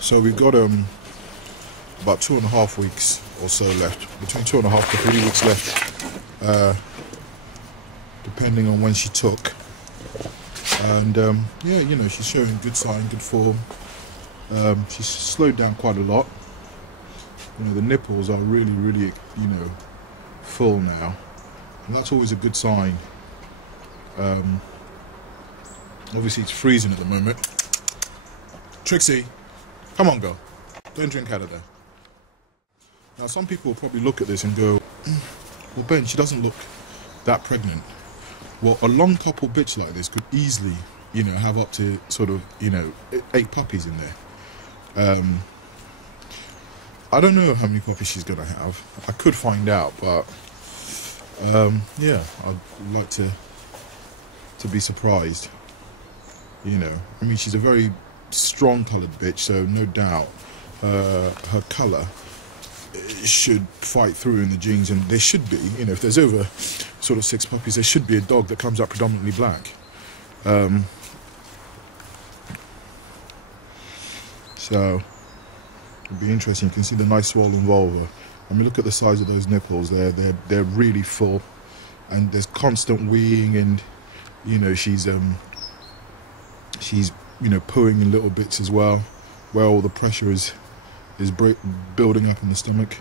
So we've got about 2.5 weeks or so left, between 2.5 to 3 weeks left, depending on when she took. And yeah, you know, she's showing good sign, good form. She's slowed down quite a lot. You know, the nipples are really, you know, full now, and that's always a good sign. Obviously it's freezing at the moment. Trixie, come on, girl, don't drink out of there. Now some people will probably look at this and go, well, Ben, she doesn't look that pregnant. Well, a long couple bitch like this could easily, you know, have up to sort of, you know, 8 puppies in there. I don't know how many puppies she's gonna have. I could find out, but yeah, I'd like to be surprised. You know, I mean, she's a very strong coloured bitch, so no doubt her colour should fight through in the genes, and there should be, you know, if there's over sort of 6 puppies, there should be a dog that comes out predominantly black. So it'll be interesting. You can see the nice swollen vulva. I mean, look at the size of those nipples. They're really full, and there's constant weeing, and you know, she's you know, pooing in little bits as well, where all the pressure is building up in the stomach.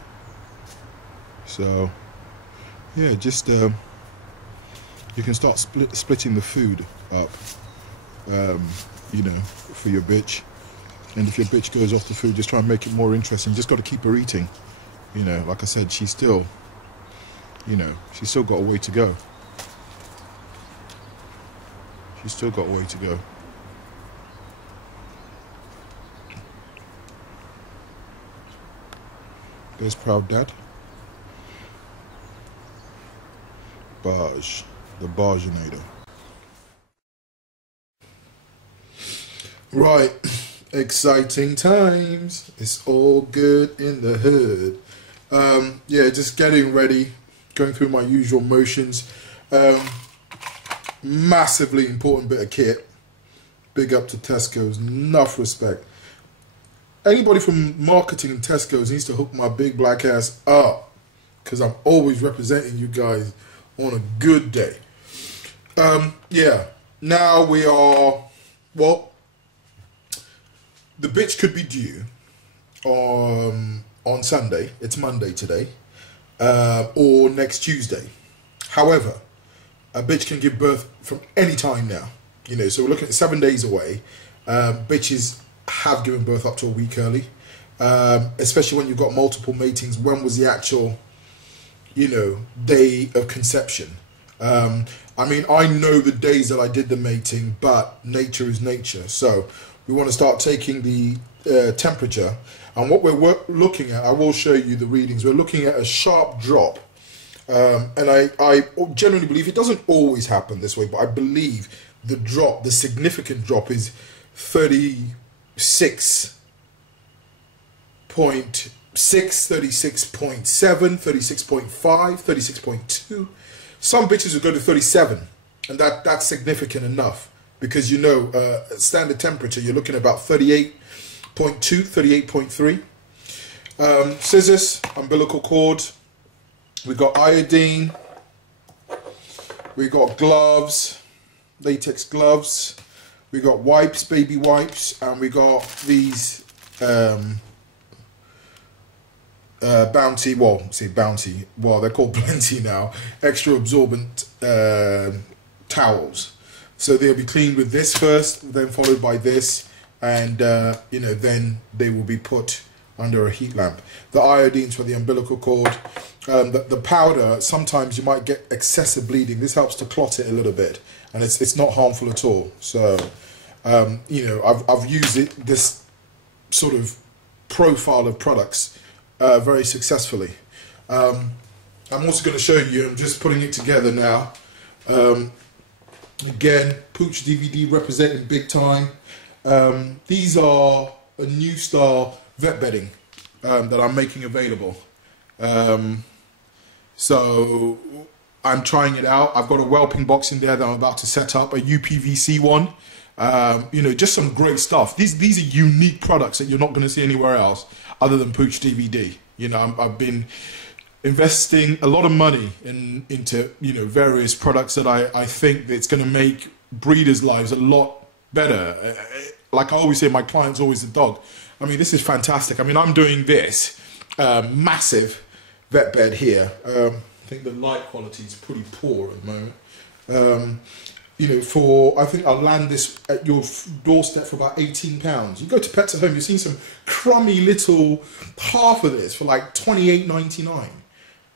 So yeah, just you can start splitting the food up, you know, for your bitch. And if your bitch goes off the food, just try and make it more interesting. Just got to keep her eating. You know, like I said, she's still, you know, she's still got a way to go. She's still got a way to go. There's Proud Dad. Barge, the Bargenator. Right, exciting times. It's all good in the hood. Yeah, just getting ready, going through my usual motions. Massively important bit of kit. Big up to Tesco's, enough respect. Anybody from marketing in Tesco's needs to hook my big black ass up, because I'm always representing you guys on a good day. Yeah, now we are, well, the bitch could be due on Sunday. It's Monday today, or next Tuesday. However, a bitch can give birth from any time now. You know, so we're looking at 7 days away. Bitches have given birth up to a week early, especially when you've got multiple matings. When was the actual, you know, day of conception? I mean, I know the days that I did the mating, but nature is nature. So we want to start taking the temperature, and what we're looking at, I will show you the readings. We're looking at a sharp drop, and I generally believe, it doesn't always happen this way, but I believe the drop, the significant drop, is 36.6, 36.7, 36.5, 36.2. Some bitches will go to 37, and that's significant enough, because, you know, standard temperature, you're looking at about 38.2, 38.3. Scissors, umbilical cord, we got iodine, we got gloves, latex gloves, we got wipes, baby wipes, and we got these Bounty, well, say Bounty, well, they're called Plenty now, extra absorbent towels. So they'll be cleaned with this first, then followed by this, and you know, then they will be put under a heat lamp. The iodine's for the umbilical cord. The powder, sometimes you might get excessive bleeding. This helps to clot it a little bit, and it's not harmful at all. So you know, I've used this sort of profile of products very successfully. I'm also going to show you, I'm just putting it together now. Again, Pooch DVD representing big time. These are a new style vet bedding that I'm making available. So I'm trying it out. I've got a whelping box in there that I'm about to set up, a UPVC one. You know, just some great stuff. These are unique products that you're not going to see anywhere else other than Pooch DVD. You know, I've been investing a lot of money into, you know, various products that I think that it's going to make breeders' lives a lot better. Like I always say, my client's always a dog. I mean, this is fantastic. I mean, I'm doing this massive vet bed here. I think the light quality is pretty poor at the moment. You know, I think I'll land this at your doorstep for about £18. You go to Pets at Home, you've seen some crummy little half of this for like £28.99.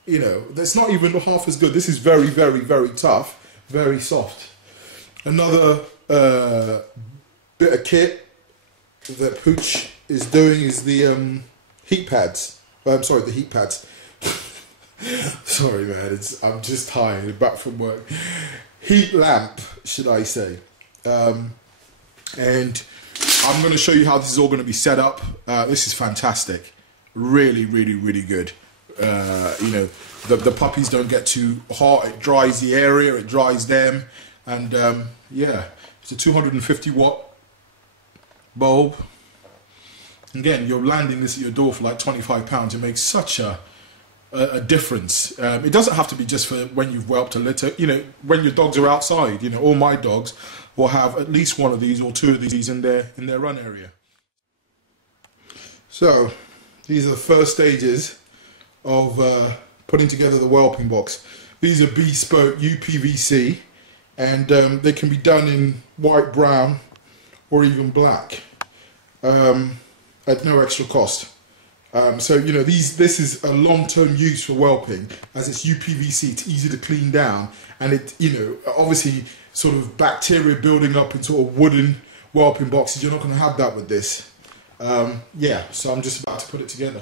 You know, that's not even half as good. This is very, very, very tough, very soft. Another bit of kit that Pooch is doing is the heat pads. I'm sorry, the heat pads. Sorry, man, I'm just tired, back from work. Heat lamp, should I say. And I'm going to show you how this is all going to be set up. This is fantastic. Really, really, really good. You know, the puppies don't get too hot. It dries the area, it dries them. And yeah, it's a 250 watt bulb. Again, you're landing this at your door for like £25. It makes such a difference. It doesn't have to be just for when you've whelped a litter. You know, when your dogs are outside, you know, all my dogs will have at least one of these or two of these in their run area. So these are the first stages of putting together the whelping box. These are bespoke UPVC, and they can be done in white, brown, or even black at no extra cost. So, you know, this is a long-term use for whelping, as it's UPVC, it's easy to clean down, and it, you know, obviously sort of bacteria building up in sort of wooden whelping boxes, you're not going to have that with this. Yeah, so I'm just about to put it together.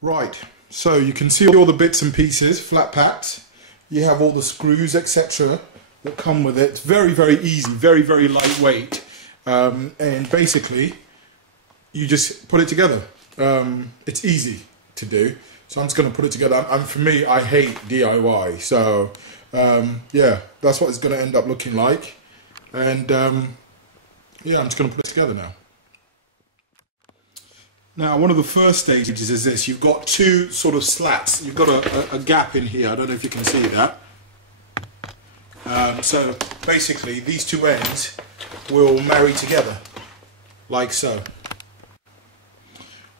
Right, so you can see all the bits and pieces, flat packed. You have all the screws, etc. that come with it. It's very, very easy, very, very lightweight, and basically you just put it together. It's easy to do, so I'm just going to put it together. And for me, I hate DIY, so yeah, that's what it's going to end up looking like. And yeah, I'm just going to put it together now. Now, one of the first stages is this. You've got two sort of slats. You've got a gap in here. I don't know if you can see that. So basically, these two ends will marry together, like so.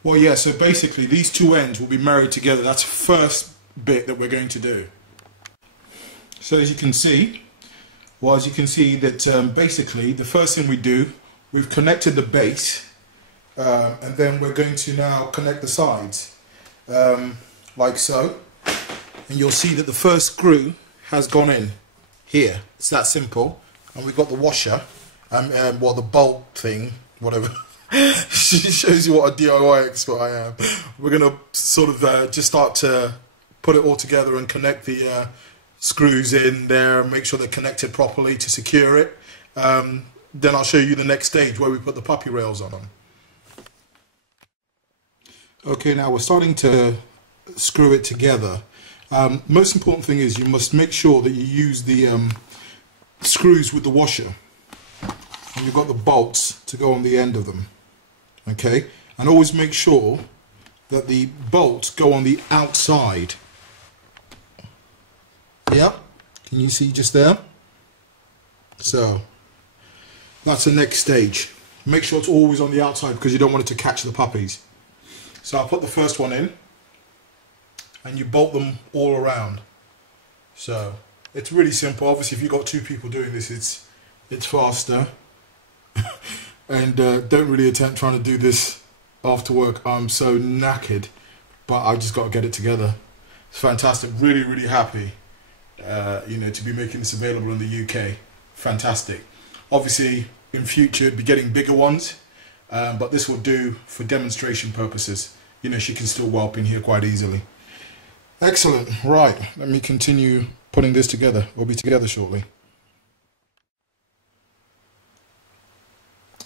Well, yeah, so basically these two ends will be married together. That's the first bit that we're going to do. So as you can see, that basically the first thing we do, we've connected the base, and then we're going to now connect the sides, like so. And you'll see that the first screw has gone in here. It's that simple. And we've got the washer, well, the bolt thing, whatever. She shows you what a DIY expert I am. We're going to sort of just start to put it all together and connect the screws in there and make sure they're connected properly to secure it. Then I'll show you the next stage where we put the puppy rails on them. Okay, now we're starting to screw it together. Most important thing is you must make sure that you use the screws with the washer. And you've got the bolts to go on the end of them. Okay, and always make sure that the bolts go on the outside. Yep, can you see just there? So that's the next stage. Make sure it's always on the outside because you don't want it to catch the puppies. So I'll put the first one in and you bolt them all around. So it's really simple. Obviously if you've got two people doing this, it's faster. And don't really attempt trying to do this after work. I'm so knackered, but I just got to get it together. It's fantastic. Really, really happy, you know, to be making this available in the UK. Fantastic. Obviously, in future, be getting bigger ones, but this will do for demonstration purposes. You know, she can still whelp in here quite easily. Excellent. Right, let me continue putting this together. We'll be together shortly.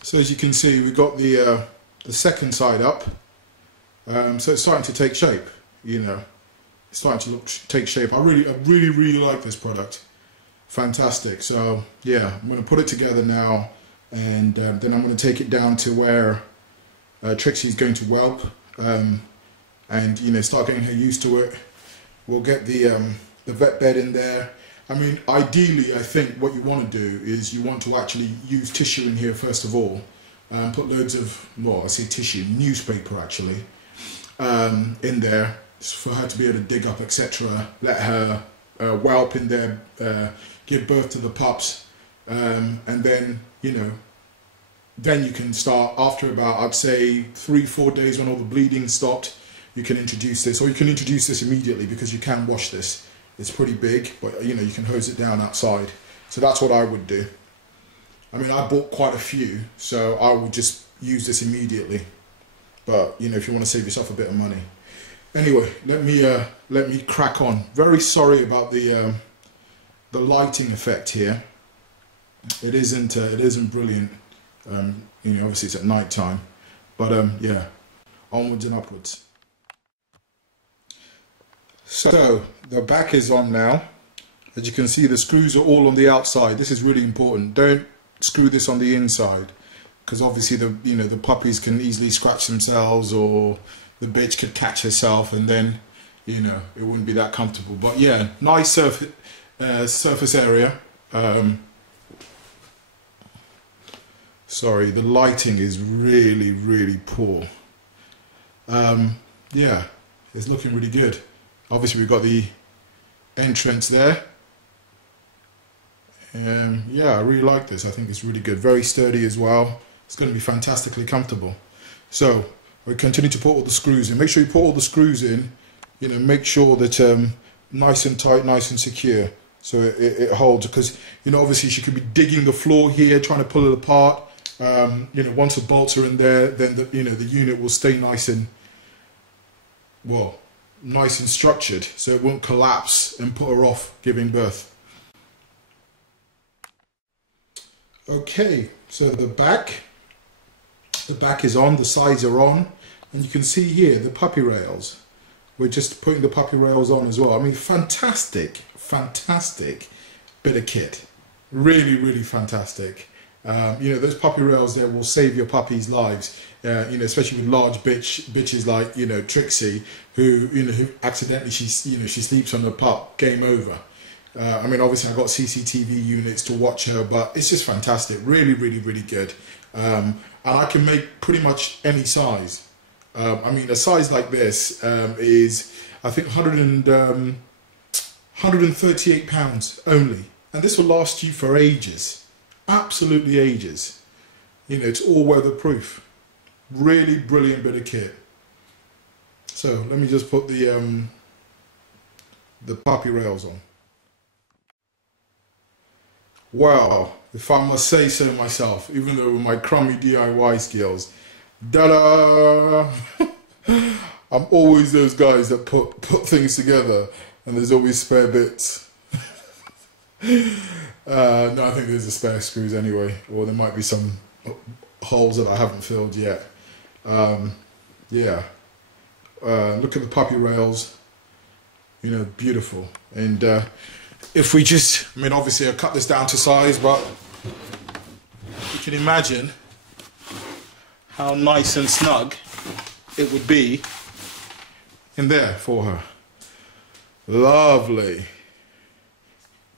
So as you can see, we've got the second side up, so it's starting to take shape. You know, it's starting to take shape. I really like this product. fantastic. So yeah, I'm going to put it together now, and then I'm going to take it down to where Trixie's going to whelp, and you know, start getting her used to it. We'll get the vet bed in there. I mean, ideally, I think what you want to do is you want to actually use tissue in here first of all. Put loads of, well, I say tissue, newspaper actually, in there for her to be able to dig up, etc. Let her whelp in there, give birth to the pups, and then, you know, then you can start after about, I'd say 3-4 days when all the bleeding stopped, you can introduce this, or you can introduce this immediately because you can wash this. It's pretty big, but you know, you can hose it down outside. So that's what I would do. I mean, I bought quite a few, so I would just use this immediately. But you know, if you want to save yourself a bit of money. Anyway, let me crack on. Very sorry about the lighting effect here. It isn't brilliant. You know, obviously it's at night time, but yeah, onwards and upwards. So the back is on now. As you can see, the screws are all on the outside. This is really important. Don't screw this on the inside, because obviously the puppies can easily scratch themselves, or the bitch could catch herself, and then you know, it wouldn't be that comfortable. But yeah, nice surface area. Sorry, the lighting is really poor. Yeah, it's looking really good. Obviously we've got the entrance there. Yeah, I really like this. I think it's really good. Very sturdy as well. It's going to be fantastically comfortable. So we continue to put all the screws in. Make sure you put all the screws in. You know, make sure that nice and tight, nice and secure, so it holds. Because you know, obviously she could be digging the floor here, trying to pull it apart. You know, once the bolts are in there, then the unit will stay nice and, well, nice and structured, so it won't collapse and put her off giving birth. Okay, so the back is on, the sides are on, and you can see here the puppy rails. We're just putting the puppy rails on as well. I mean, fantastic bit of kit. Really fantastic. You know, those puppy rails there will save your puppy's lives. You know, especially with large bitches like, you know, Trixie, who accidentally she sleeps on the pup. Game over. I mean, obviously I've got CCTV units to watch her, but it's just fantastic. Really good. And I can make pretty much any size. I mean, a size like this is, I think, 138 pounds only, and this will last you for ages. Absolutely ages. You know, it's all weatherproof. Really brilliant bit of kit. So let me just put the puppy rails on. Wow, if I must say so myself, even though with my crummy DIY skills, da-da! I'm always those guys that put things together, and there's always spare bits. No, I think there's the spare screws anyway, or there might be some holes that I haven't filled yet. Yeah, look at the puppy rails, you know, beautiful. And if we just, I mean, obviously I cut this down to size, but you can imagine how nice and snug it would be in there for her. Lovely. In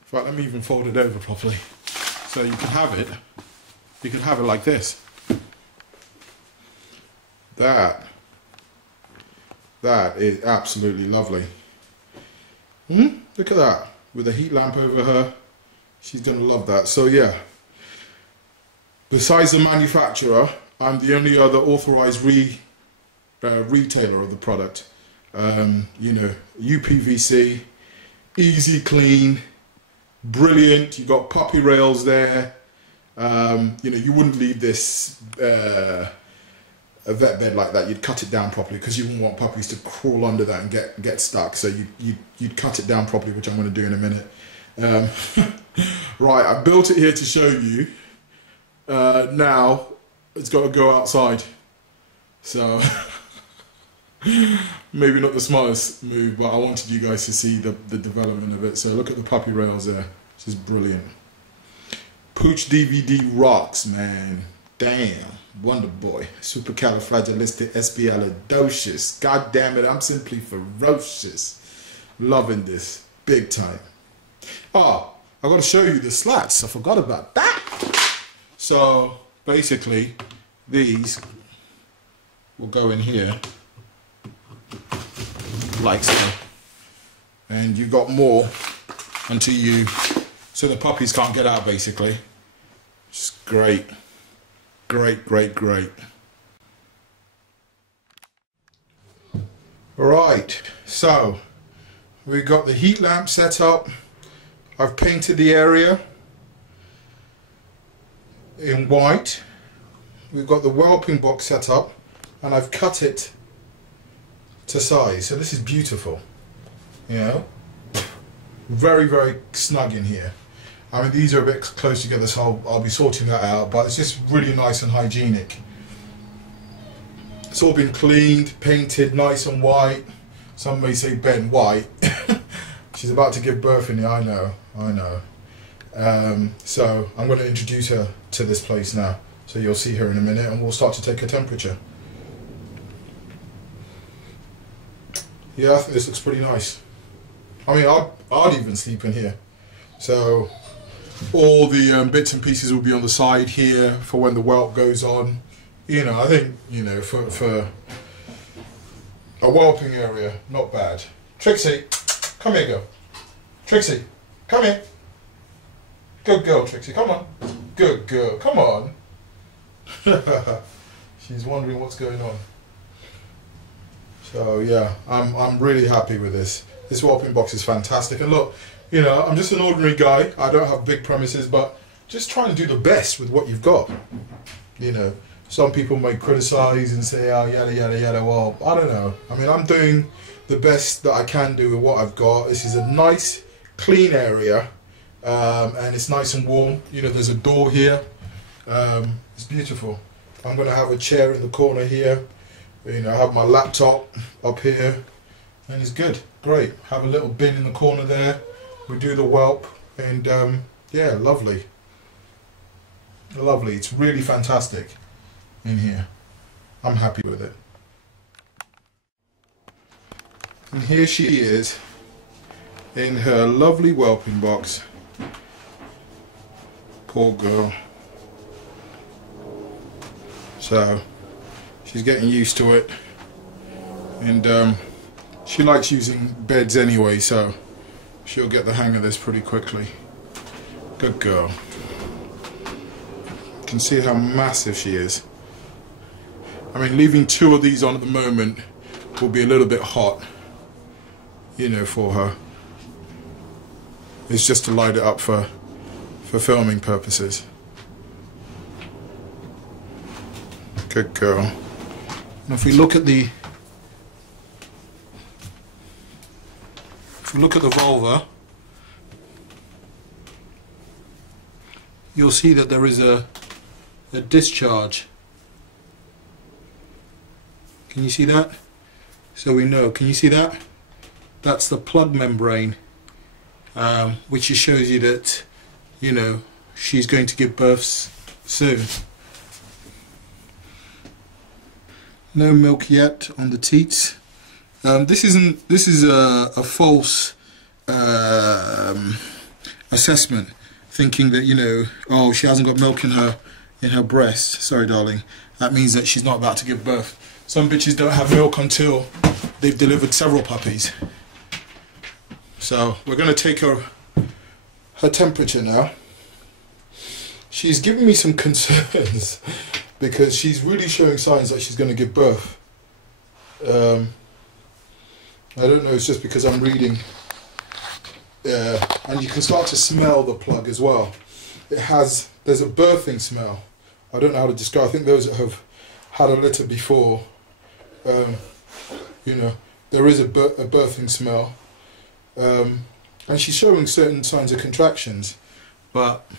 fact, let me even fold it over properly, so you can have it. You can have it like this. That is absolutely lovely. Look at that, with a heat lamp over her. She's gonna love that. So yeah, besides the manufacturer, I'm the only other authorized retailer of the product. You know, UPVC, easy clean, brilliant. You got puppy rails there. You know, you wouldn't leave this a vet bed like that. You'd cut it down properly, because you wouldn't want puppies to crawl under that and get stuck. So you'd cut it down properly, which I'm going to do in a minute. Right, I built it here to show you. Now it's got to go outside. So maybe not the smartest move, but I wanted you guys to see the development of it. So look at the puppy rails there. This is brilliant. Pooch DVD rocks, man. Damn. Wonder Boy. Supercalifragilisticexpialidocious. God damn it, I'm simply ferocious. Loving this. Big time. Oh, I gotta show you the slats. I forgot about that. So basically, these will go in here like so. And you got more until you, so the puppies can't get out basically. It's great. Great, great, great. Alright, so we got the heat lamp set up. I've painted the area in white. We've got the whelping box set up and I've cut it to size. So this is beautiful. You know, very, very snug in here. I mean, these are a bit close together, so I'll be sorting that out, but it's just really nice and hygienic. It's all been cleaned, painted nice and white. Some may say Ben White. She's about to give birth in here, I know. So I'm going to introduce her to this place now. So you'll see her in a minute and we'll start to take her temperature. Yeah, I think this looks pretty nice. I mean, I'd even sleep in here. So all the bits and pieces will be on the side here for when the whelp goes on. You know, I think, you know, for a whelping area, not bad. Trixie, come here, girl. Trixie, come here. Good girl, Trixie, come on. Good girl, come on. She's wondering what's going on. So yeah, I'm really happy with this. This whelping box is fantastic. And look, you know, I'm just an ordinary guy. I don't have big premises, but just trying to do the best with what you've got. You know, some people may criticize and say, oh, yada, yada, yada. Well, I don't know. I mean, I'm doing the best that I can do with what I've got. This is a nice, clean area. And it's nice and warm. You know, there's a door here. It's beautiful. I'm going to have a chair in the corner here. You know, I have my laptop up here. And it's good. Great. Have a little bin in the corner there. We do the whelp. And yeah, lovely. Lovely. It's really fantastic in here. I'm happy with it. And here she is in her lovely whelping box. Poor girl. So she's getting used to it, and she likes using beds anyway, so she'll get the hang of this pretty quickly. Good girl. You can see how massive she is. I mean, leaving 2 of these on at the moment will be a little bit hot, you know, for her. It's just to light it up for filming purposes. Good girl. And if we look at the vulva, you'll see that there is a discharge. Can you see that? So we know. Can you see that? That's the plug membrane, which just shows you that, you know, she's going to give birth soon. No milk yet on the teats. This is a false assessment, thinking that, you know, oh, she hasn't got milk in her breast. Sorry, darling. That means that she's not about to give birth. Some bitches don't have milk until they've delivered several puppies. So we're going to take her temperature now. She's giving me some concerns because she's really showing signs that she's going to give birth. I don't know, it's just because I'm reading. And you can start to smell the plug as well. There's a birthing smell. I don't know how to describe. I think those that have had a litter before, you know, there is a birthing smell. And she's showing certain signs of contractions, but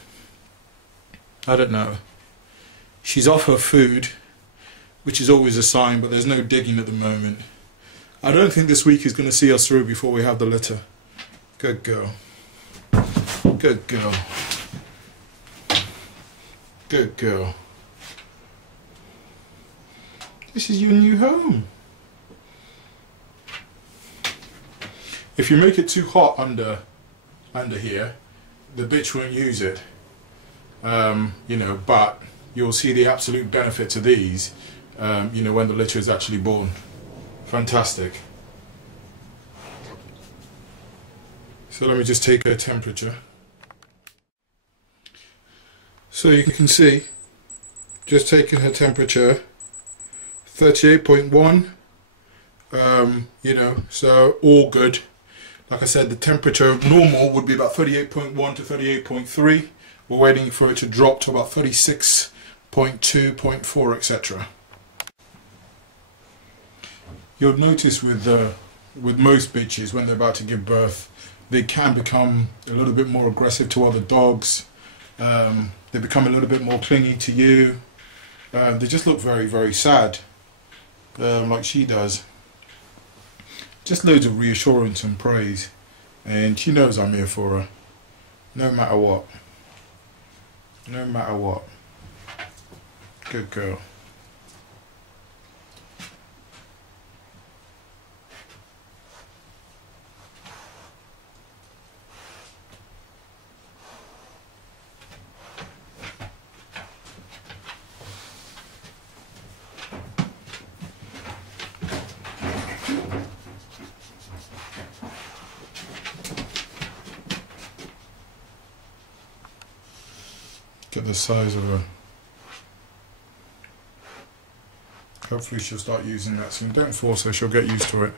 I don't know. She's off her food, which is always a sign, but there's no digging at the moment. I don't think this week is going to see us through before we have the litter. Good girl. Good girl. Good girl. This is your new home. If you make it too hot under here, the bitch won't use it. You know, but you'll see the absolute benefit to these, you know, when the litter is actually born. Fantastic. So let me just take her temperature. So you can see, just taking her temperature, 38.1, you know, so all good. Like I said, the temperature normal would be about 38.1 to 38.3. We're waiting for it to drop to about 36.2, 0.4, etc. You'll notice with most bitches, when they're about to give birth, they can become a little bit more aggressive to other dogs. They become a little bit more clingy to you. They just look very, very sad, like she does. Just loads of reassurance and praise, and she knows I'm here for her, no matter what. No matter what. Good girl. Look at the size of her. Hopefully she'll start using that soon. Don't force her, she'll get used to it.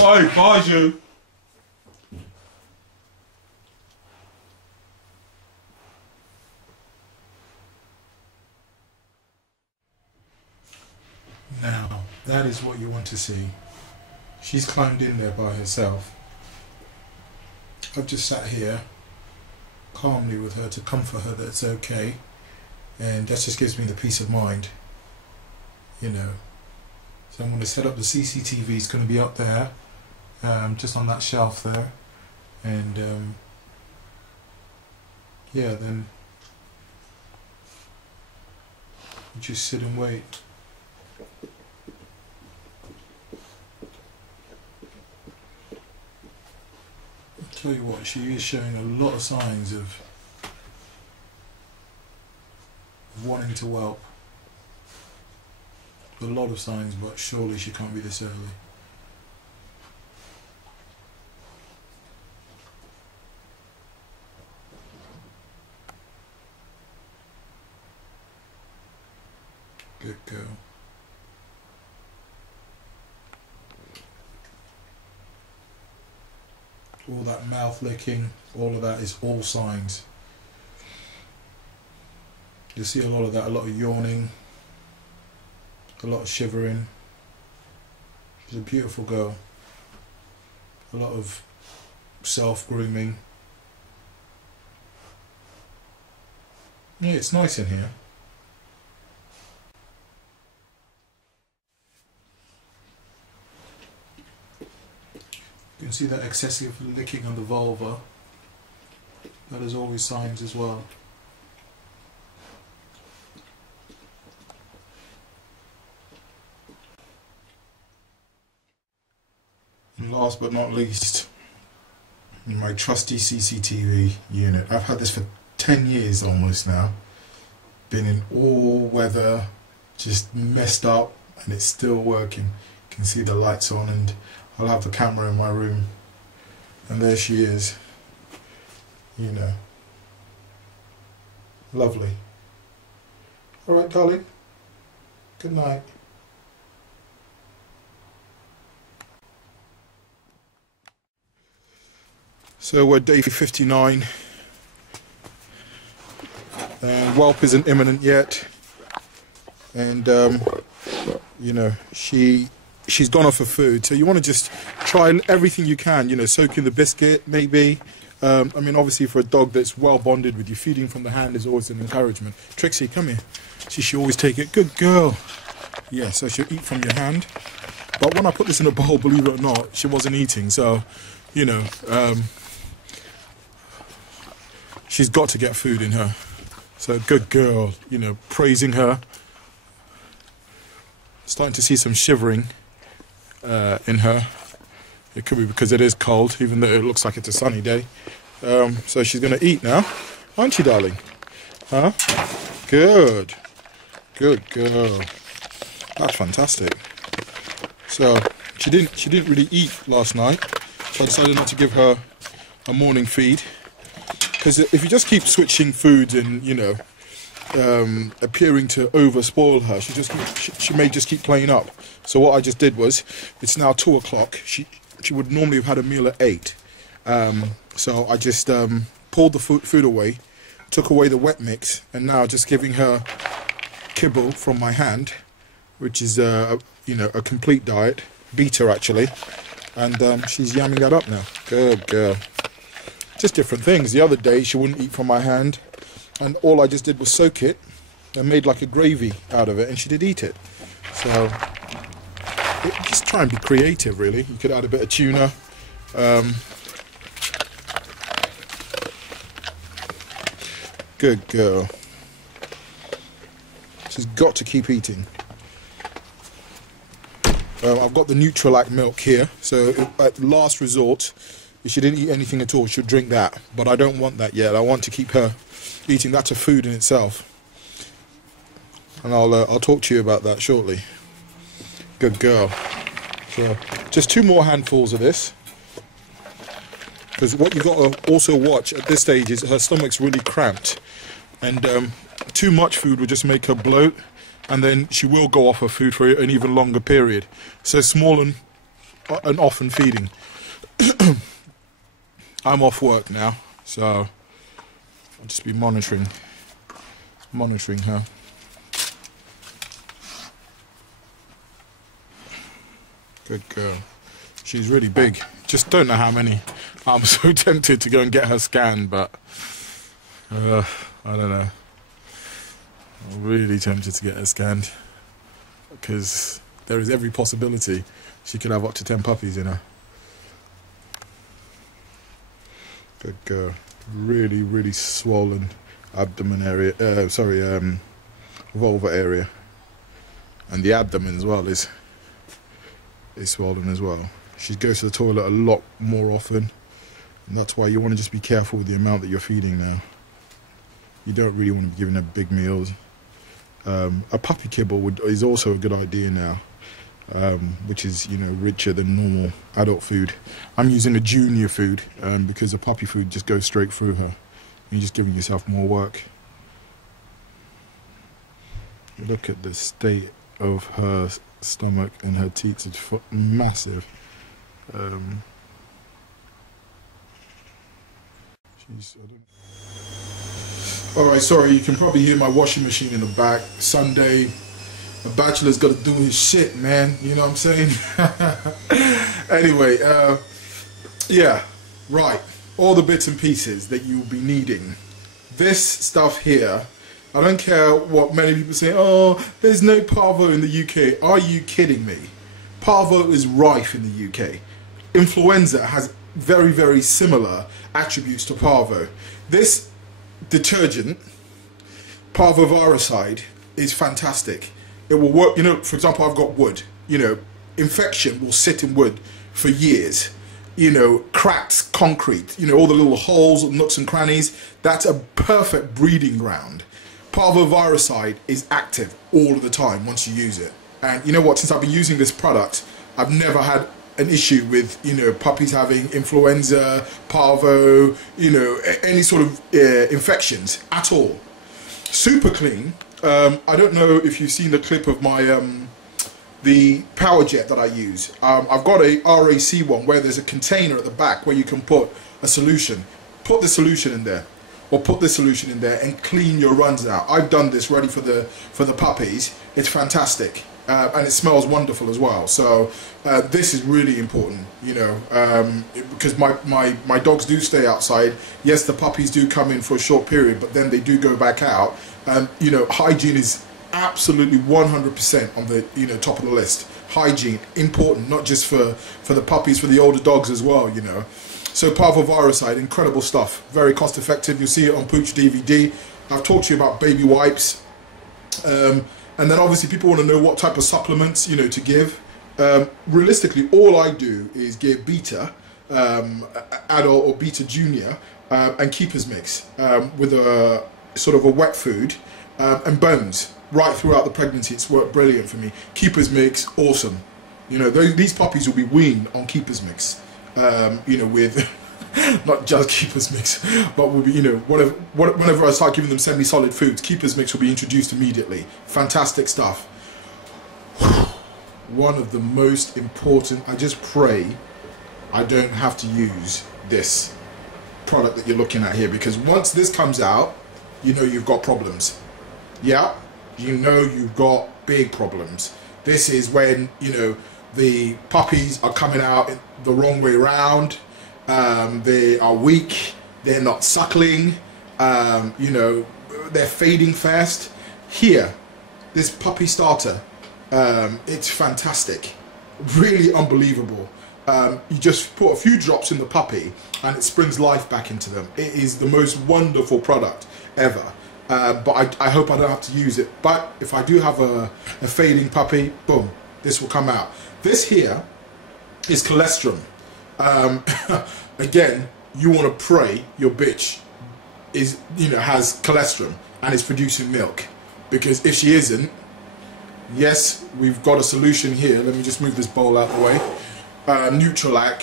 Oi, Baju! Now, that is what you want to see. She's climbed in there by herself. I've just sat here calmly with her to comfort her that it's okay, and that just gives me the peace of mind, you know. So I'm going to set up the CCTV. It's going to be up there, just on that shelf there, and yeah, then you just sit and wait. Tell you what, she is showing a lot of signs of wanting to whelp. A lot of signs, but surely she can't be this early. Good girl. All that mouth licking, all of that is all signs. You see a lot of that, a lot of yawning, a lot of shivering. She's a beautiful girl. A lot of self-grooming. Yeah, it's nice in here. You can see that excessive licking on the vulva. That is always signs as well. And last but not least, my trusty CCTV unit. I've had this for 10 years almost now. Been in all weather, just messed up, and it's still working. You can see the lights on, and I'll have the camera in my room, and there she is, you know. Lovely. Alright, darling. Good night. So we're day 59. Whelp isn't imminent yet, and you know, she's gone off for food, so you want to just try everything you can, you know, soak in the biscuit maybe, I mean, obviously for a dog that's well bonded with you, feeding from the hand is always an encouragement. Trixie, come here. She should always take it. Good girl. Yeah, so she'll eat from your hand. But when I put this in a bowl, believe it or not, she wasn't eating. So, you know, she's got to get food in her. So good girl, you know, praising her. Starting to see some shivering in her. It could be because it is cold, even though it looks like it's a sunny day. So she's going to eat now, aren't you, darling? Huh? Good. Good girl. That's fantastic. So she didn't really eat last night. So I decided not to give her a morning feed. Because if you just keep switching foods and, you know, appearing to over spoil her, she may just keep playing up. So what I just did was, it's now 2 o'clock. She would normally have had a meal at 8. So I just pulled the food away, took away the wet mix, and now just giving her kibble from my hand, which is you know, a complete diet, beta actually, and she's yamming that up now. Good girl. Just different things. The other day she wouldn't eat from my hand, and all I just did was soak it and made like a gravy out of it, and she did eat it. So just try and be creative, really. You could add a bit of tuna. Good girl. She's got to keep eating. I've got the Nutrilite milk here, so at last resort, if she didn't eat anything at all, she'll drink that. But I don't want that yet. I want to keep her eating. That's a food in itself. And I'll talk to you about that shortly. Good girl. So just 2 more handfuls of this. Because what you've got to also watch at this stage is her stomach's really cramped. And too much food will just make her bloat. And then she will go off her food for an even longer period. So small and often feeding. I'm off work now, so I'll just be monitoring her. Good girl. She's really big. Just don't know how many. I'm so tempted to go and get her scanned, but I don't know. I'm really tempted to get her scanned because there is every possibility she could have up to 10 puppies in her. Good girl. Really, really swollen abdomen area. Vulva area, and the abdomen as well is swollen as well. She goes to the toilet a lot more often, and that's why you want to just be careful with the amount that you're feeding now. You don't really want to be giving her big meals. A puppy kibble is also a good idea now, which is, you know, richer than normal adult food. I'm using a junior food because a puppy food just goes straight through her. You're just giving yourself more work. Look at the state of her stomach and her teats. It's massive. Alright, sorry, you can probably hear my washing machine in the back. Sunday, a bachelor's got to do his shit, man. You know what I'm saying? Anyway, yeah, right. All the bits and pieces that you'll be needing. This stuff here, I don't care what many people say, oh, there's no parvo in the UK. Are you kidding me? Parvo is rife in the UK. Influenza has very, very similar attributes to parvo. This detergent, parvoviricide, is fantastic. It will work, you know, for example, I've got wood. You know, infection will sit in wood for years. You know, cracked concrete, you know, all the little holes, nooks and crannies. That's a perfect breeding ground. Parvoviricide is active all of the time once you use it. And you know what, since I've been using this product, I've never had an issue with, you know, puppies having influenza, parvo, you know, any sort of infections at all. Super clean. I don't know if you've seen the clip of my the power jet that I use. I've got a RAC one where there's a container at the back where you can put a solution. Put the solution in there, or put this solution in there and clean your runs out. I've done this ready for the puppies. It's fantastic. and it smells wonderful as well. So this is really important, you know, because my dogs do stay outside. Yes, the puppies do come in for a short period, but then they do go back out. You know, hygiene is absolutely 100% on the, you know, top of the list. Hygiene, important, not just for the puppies, for the older dogs as well, you know. So parvoviricide, incredible stuff, very cost effective. You'll see it on Pooch DVD. I've talked to you about baby wipes. And then obviously people want to know what type of supplements, you know, to give. Realistically, all I do is give beta, adult or beta junior, and keeper's mix with a sort of a wet food and bones right throughout the pregnancy. It's worked brilliant for me. Keeper's mix, awesome. You know, these puppies will be weaned on keeper's mix. You know, with not just keeper's mix, but will be, you know, whenever I start giving them semi-solid foods, keeper's mix will be introduced immediately. Fantastic stuff. One of the most important, I just pray I don't have to use this product that you're looking at here, because once this comes out, you know you've got problems. Yeah, you know you've got big problems. This is when, you know, the puppies are coming out the wrong way around. They are weak. They're not suckling. You know, they're fading fast. Here, this puppy starter, it's fantastic. Really unbelievable. You just put a few drops in the puppy and it springs life back into them. It is the most wonderful product ever. But I hope I don't have to use it. But if I do have a fading puppy, boom, this will come out. This here is cholesterol. Again, you want to pray your bitch is, you know, has cholesterol and is producing milk, because if she isn't, yes, we've got a solution here. Let me just move this bowl out of the way. Nutralac,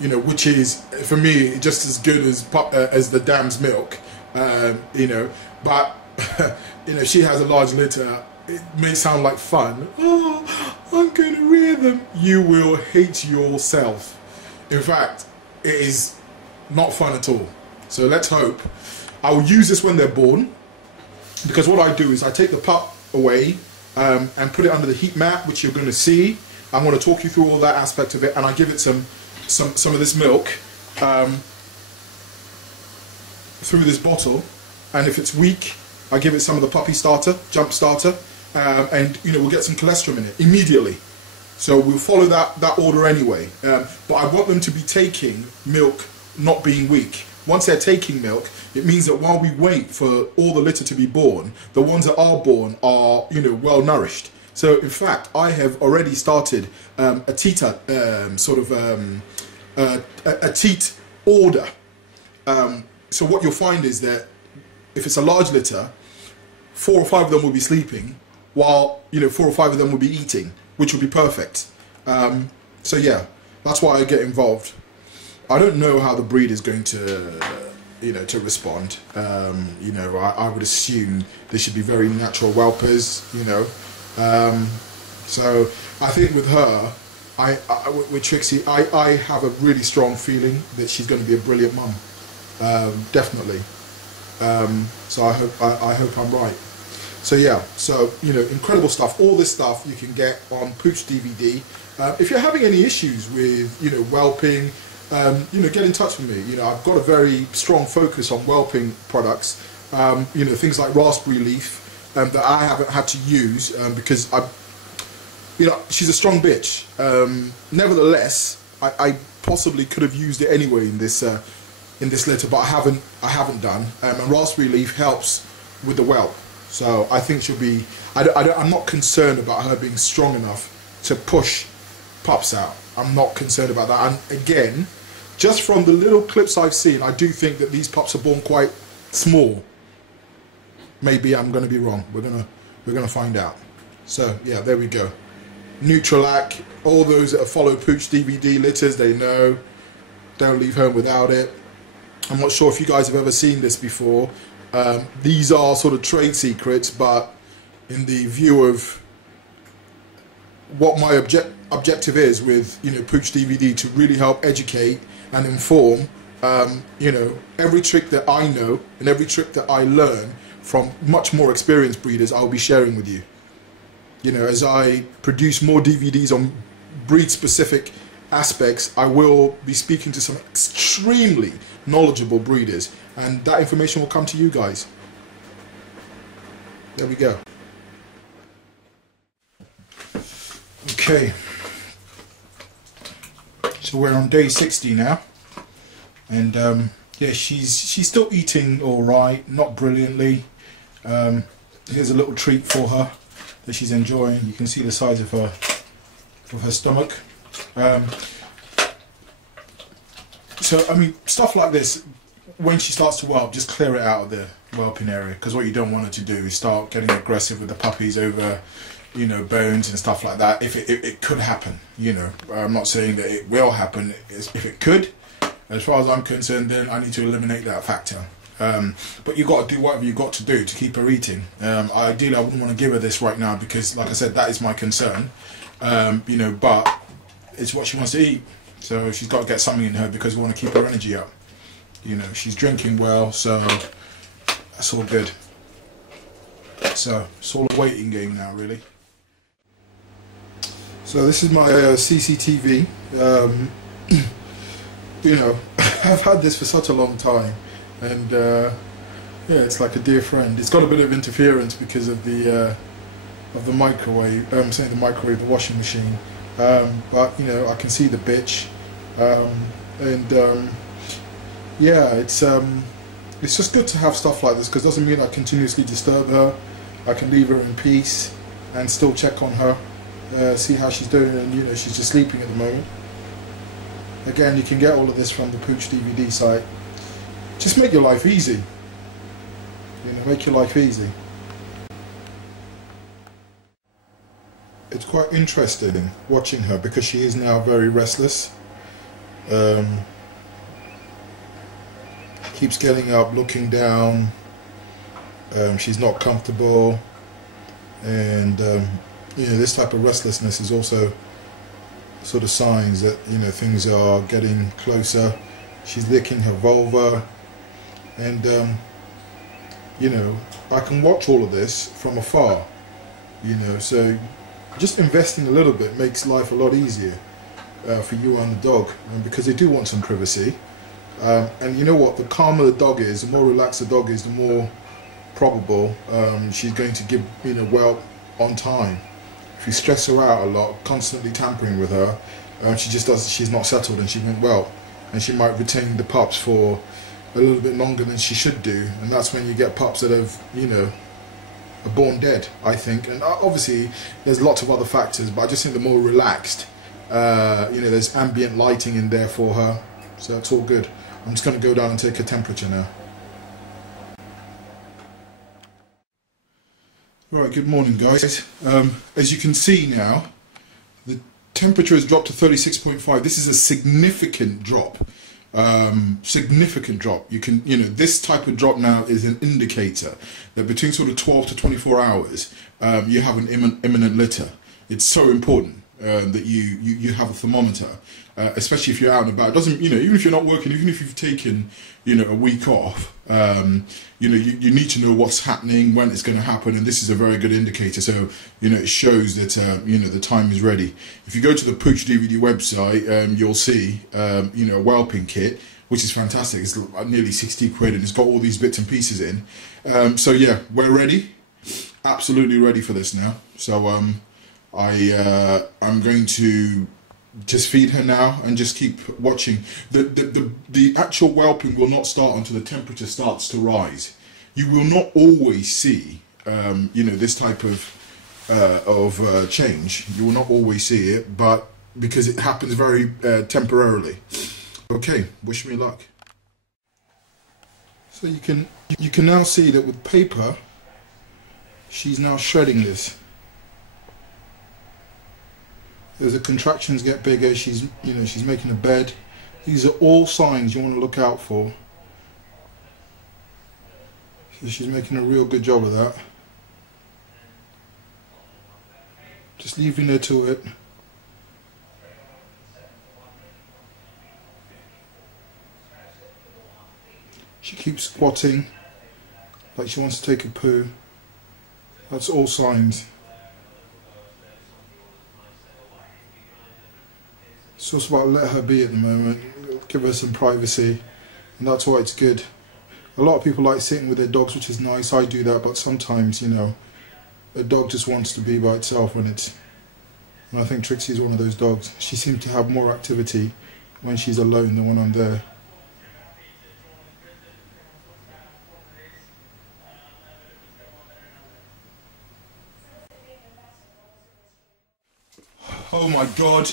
you know, which is for me just as good as the dam's milk, you know, but you know, she has a large litter. It may sound like fun. Oh, I'm going to rear them. You will hate yourself. In fact, it is not fun at all. So let's hope. I will use this when they're born, because what I do is I take the pup away and put it under the heat mat, which you're going to see. I'm going to talk you through all that aspect of it, and I give it some of this milk through this bottle, and if it's weak, I give it some of the puppy starter, jump starter, and you know, we'll get some cholesterol in it immediately. So we'll follow that order anyway. But I want them to be taking milk, not being weak. Once they're taking milk, it means that while we wait for all the litter to be born, the ones that are born are, you know, well nourished. So in fact, I have already started a teat a teat order. So what you'll find is that if it's a large litter, 4 or 5 of them will be sleeping, while, you know, 4 or 5 of them will be eating, which will be perfect. So yeah, that's why I get involved. I don't know how the breed is going to, you know, to respond. You know, I would assume they should be very natural whelpers, you know. So I think with her, with Trixie, I have a really strong feeling that she's going to be a brilliant mum. Definitely. So I hope I'm right. So yeah, so, you know, incredible stuff. All this stuff you can get on Pooch DVD. If you're having any issues with, you know, whelping, you know, get in touch with me. You know, I've got a very strong focus on whelping products. You know, things like raspberry leaf that I haven't had to use because you know, she's a strong bitch. Nevertheless, I possibly could have used it anyway in this litter, but I haven't done. And raspberry leaf helps with the whelp. So I think she'll be, I'm not concerned about her being strong enough to push pups out. I'm not concerned about that. And again, just from the little clips I've seen, I do think that these pups are born quite small. Maybe I'm going to be wrong. We're gonna find out. So yeah, there we go. Nutralac. All those that follow Pooch DVD litters, they know. Don't leave home without it. I'm not sure if you guys have ever seen this before. These are sort of trade secrets, but in the view of what my objective is with, you know, Pooch DVD, to really help educate and inform, you know, every trick that I know and every trick that I learn from much more experienced breeders, I'll be sharing with you. you know, as I produce more DVDs on breed-specific aspects, I will be speaking to some extremely knowledgeable breeders, and that information will come to you guys. There we go. Okay, so we're on day 60 now, and yeah, she's still eating all right, not brilliantly. Here's a little treat for her that she's enjoying. You can see the size of her stomach. So I mean, stuff like this, when she starts to whelp, just clear it out of the whelping area, because what you don't want her to do is start getting aggressive with the puppies over, you know, bones and stuff like that. If it could happen, you know, I'm not saying that it will happen. If it could, as far as I'm concerned, then I need to eliminate that factor. But you got to do whatever you got to do to keep her eating. Ideally, I wouldn't want to give her this right now because, like I said, that is my concern. You know, but it's what she wants to eat, so she's got to get something in her because we want to keep her energy up. You know, she's drinking well, so that's all good. So it's all a waiting game now, really. So this is my CCTV. You know, I've had this for such a long time, and yeah, it's like a dear friend. It's got a bit of interference because of the microwave. I'm saying the microwave, the washing machine. But you know, I can see the bitch, and yeah, it's just good to have stuff like this, because it doesn't mean I continuously disturb her. I can leave her in peace and still check on her, see how she's doing, and you know, she's just sleeping at the moment. Again, you can get all of this from the Pooch DVD site. Just make your life easy. You know, make your life easy. It's quite interesting watching her because she is now very restless. Keeps getting up, looking down. She's not comfortable, and you know, this type of restlessness is also sort of signs that, you know, things are getting closer. She's licking her vulva, and you know, I can watch all of this from afar. You know, so just investing a little bit makes life a lot easier for you and the dog, because they do want some privacy. And you know what, the calmer the dog is, the more relaxed the dog is, the more probable she's going to give, you know, whelp on time. If you stress her out a lot, constantly tampering with her, she's not settled, and she won't whelp, and she might retain the pups for a little bit longer than she should do, and that's when you get pups that have, you know, are born dead, I think. And obviously there's lots of other factors, but I just think the more relaxed, you know, there's ambient lighting in there for her, so it's all good. I'm just going to go down and take her temperature now. Alright, good morning guys. As you can see now, the temperature has dropped to 36.5. This is a significant drop. Significant drop. You know, this type of drop now is an indicator that between sort of 12 to 24 hours, you have an imminent litter. It's so important that you have a thermometer, especially if you're out and about. It doesn't, you know, even if you're not working, even if you've taken, you know, a week off, you know, you need to know what's happening, when it's going to happen, and this is a very good indicator. So, you know, it shows that, you know, the time is ready. If you go to the Pooch DVD website, you'll see, you know, a whelping kit, which is fantastic. It's nearly 60 quid, and it's got all these bits and pieces in. So yeah, we're ready, absolutely ready for this now. So I'm going to just feed her now and just keep watching. The actual whelping will not start until the temperature starts to rise. You will not always see, you know, this type of change. You will not always see it, but because it happens very temporarily. Okay, wish me luck. So you can now see that with paper, she's now shredding this. As the contractions get bigger, she's making a bed. These are all signs you want to look out for. So she's making a real good job of that. Just leaving her to it. She keeps squatting like she wants to take a poo. That's all signs. It's just about let her be at the moment, give her some privacy, and that's why it's good. A lot of people like sitting with their dogs, which is nice. I do that, but sometimes, you know, a dog just wants to be by itself when it's... And I think Trixie's one of those dogs. She seems to have more activity when she's alone than when I'm there. Oh my God.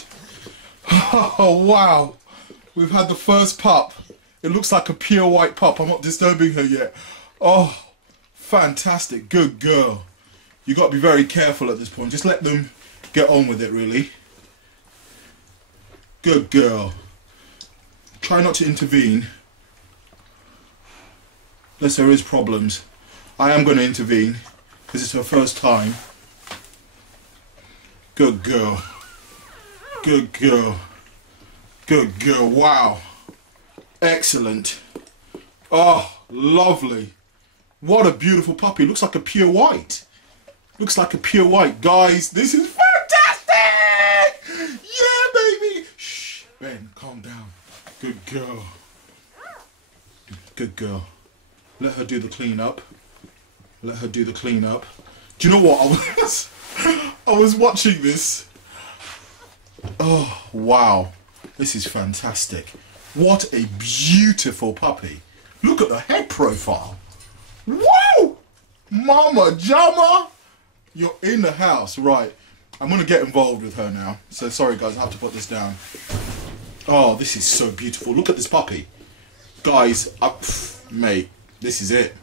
Oh wow. We've had the first pup. It looks like a pure white pup. I'm not disturbing her yet. Oh, fantastic. Good girl. You got to be very careful at this point. Just let them get on with it, really. Good girl. Try not to intervene. Unless there is problems. I am going to intervene because it's her first time. Good girl. Good girl. Good girl. Wow. Excellent. Oh, lovely. What a beautiful puppy. Looks like a pure white. Looks like a pure white. Guys, this is fantastic! Yeah, baby! Shh. Ben, calm down. Good girl. Good girl. Let her do the clean up. Let her do the clean up. Do you know what? I was watching this. Oh, wow. This is fantastic. What a beautiful puppy. Look at the head profile. Whoa! Mama Jama! You're in the house. Right. I'm going to get involved with her now. So sorry guys, I have to put this down. Oh, this is so beautiful. Look at this puppy. Guys, mate, this is it.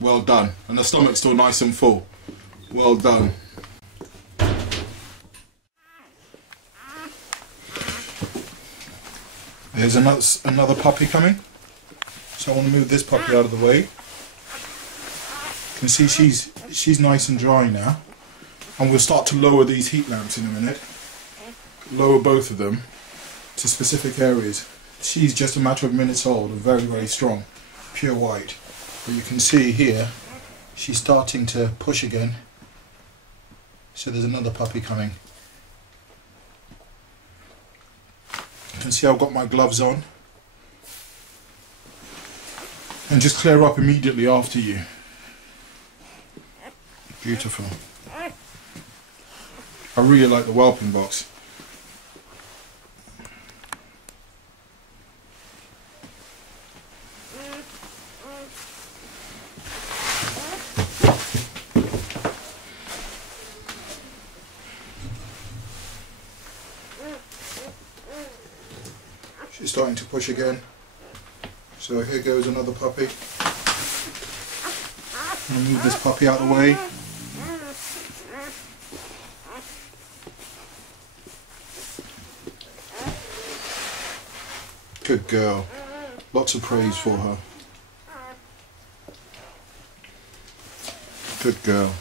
Well done. And the stomach's still nice and full. Well done. There's another puppy coming. So I want to move this puppy out of the way. You can see she's nice and dry now. And we'll start to lower these heat lamps in a minute. Lower both of them to specific areas. She's just a matter of minutes old and very, very strong. Pure white. But you can see here, she's starting to push again. So there's another puppy coming. You can see I've got my gloves on. And just clear up immediately after you. Beautiful. I really like the whelping box. She's starting to push again. So here goes another puppy. I'll move this puppy out of the way. Good girl. Lots of praise for her. Good girl.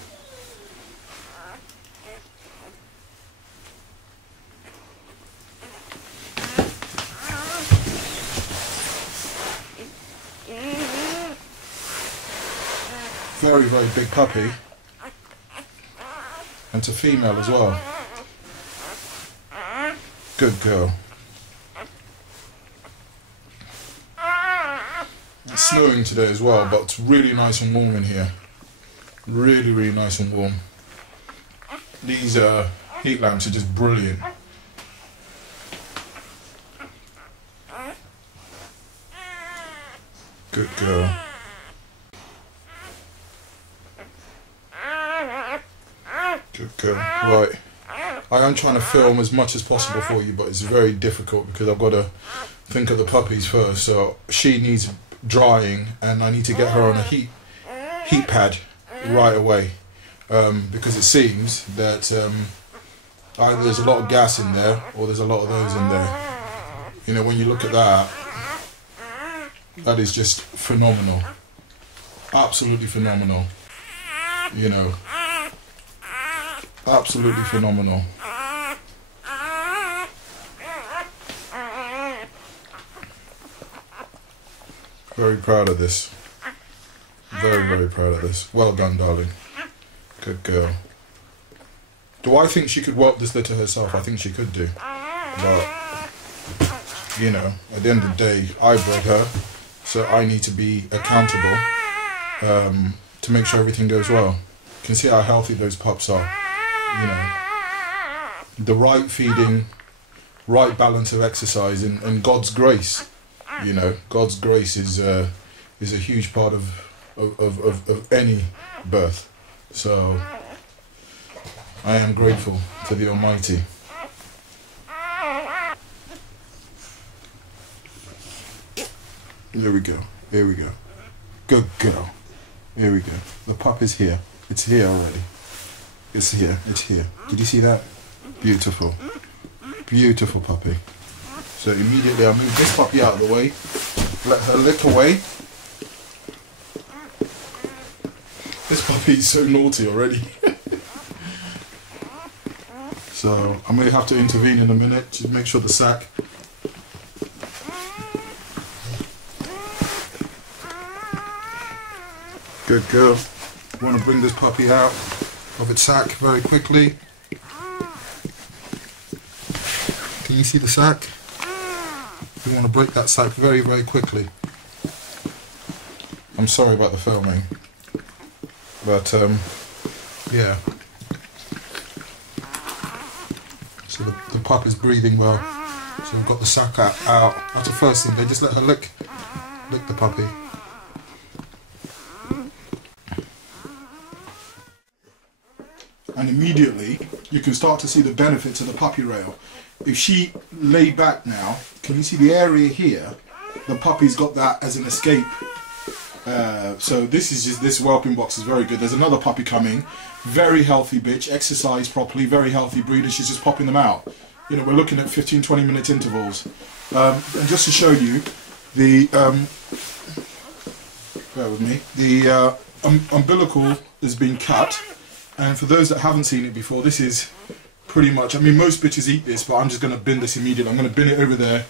Very, very big puppy. And it's a female as well. Good girl. It's snowing today as well, but it's really nice and warm in here. Really, really nice and warm. These heat lamps are just brilliant. Good girl. Good girl. Right. I am trying to film as much as possible for you, but it's very difficult because I've got to think of the puppies first. So she needs drying, and I need to get her on a heat pad right away because it seems that either there's a lot of gas in there or there's a lot of those in there. You know, when you look at that, that is just phenomenal. Absolutely phenomenal. You know, absolutely phenomenal. Very proud of this. Very, very proud of this. Well done, darling. Good girl. Do I think she could whelp this litter herself? I think she could do. But, you know, at the end of the day, I bred her, so I need to be accountable to make sure everything goes well. You can see how healthy those pups are. You know, the right feeding, right balance of exercise, and God's grace. You know, God's grace is a huge part of any birth. So I am grateful to the Almighty. There we go. Here we go. Good girl. Here we go. The pup is here. It's here already. It's here. It's here. Did you see that? Beautiful. Beautiful puppy. So immediately I move this puppy out of the way. Let her lick away. This puppy is so naughty already. So I may have to intervene in a minute to make sure the sack. Good girl. We want to bring this puppy out of its sack very quickly. Can you see the sack? We want to break that sack very, very quickly. I'm sorry about the filming, but yeah. So the pup is breathing well. So we've got the sack out. That's the first thing. They just let her lick the puppy. And immediately you can start to see the benefits of the puppy rail. If she lay back now, can you see the area here? The puppy's got that as an escape. So this whelping box is very good. There's another puppy coming, very healthy bitch, exercise properly, very healthy breed, and she's just popping them out. You know, we're looking at 15-20 minute intervals. And just to show you, the bear with me, the umbilical is being cut. And for those that haven't seen it before, this is pretty much, I mean, most bitches eat this, but I'm just going to bin this immediately. I'm going to bin it over there,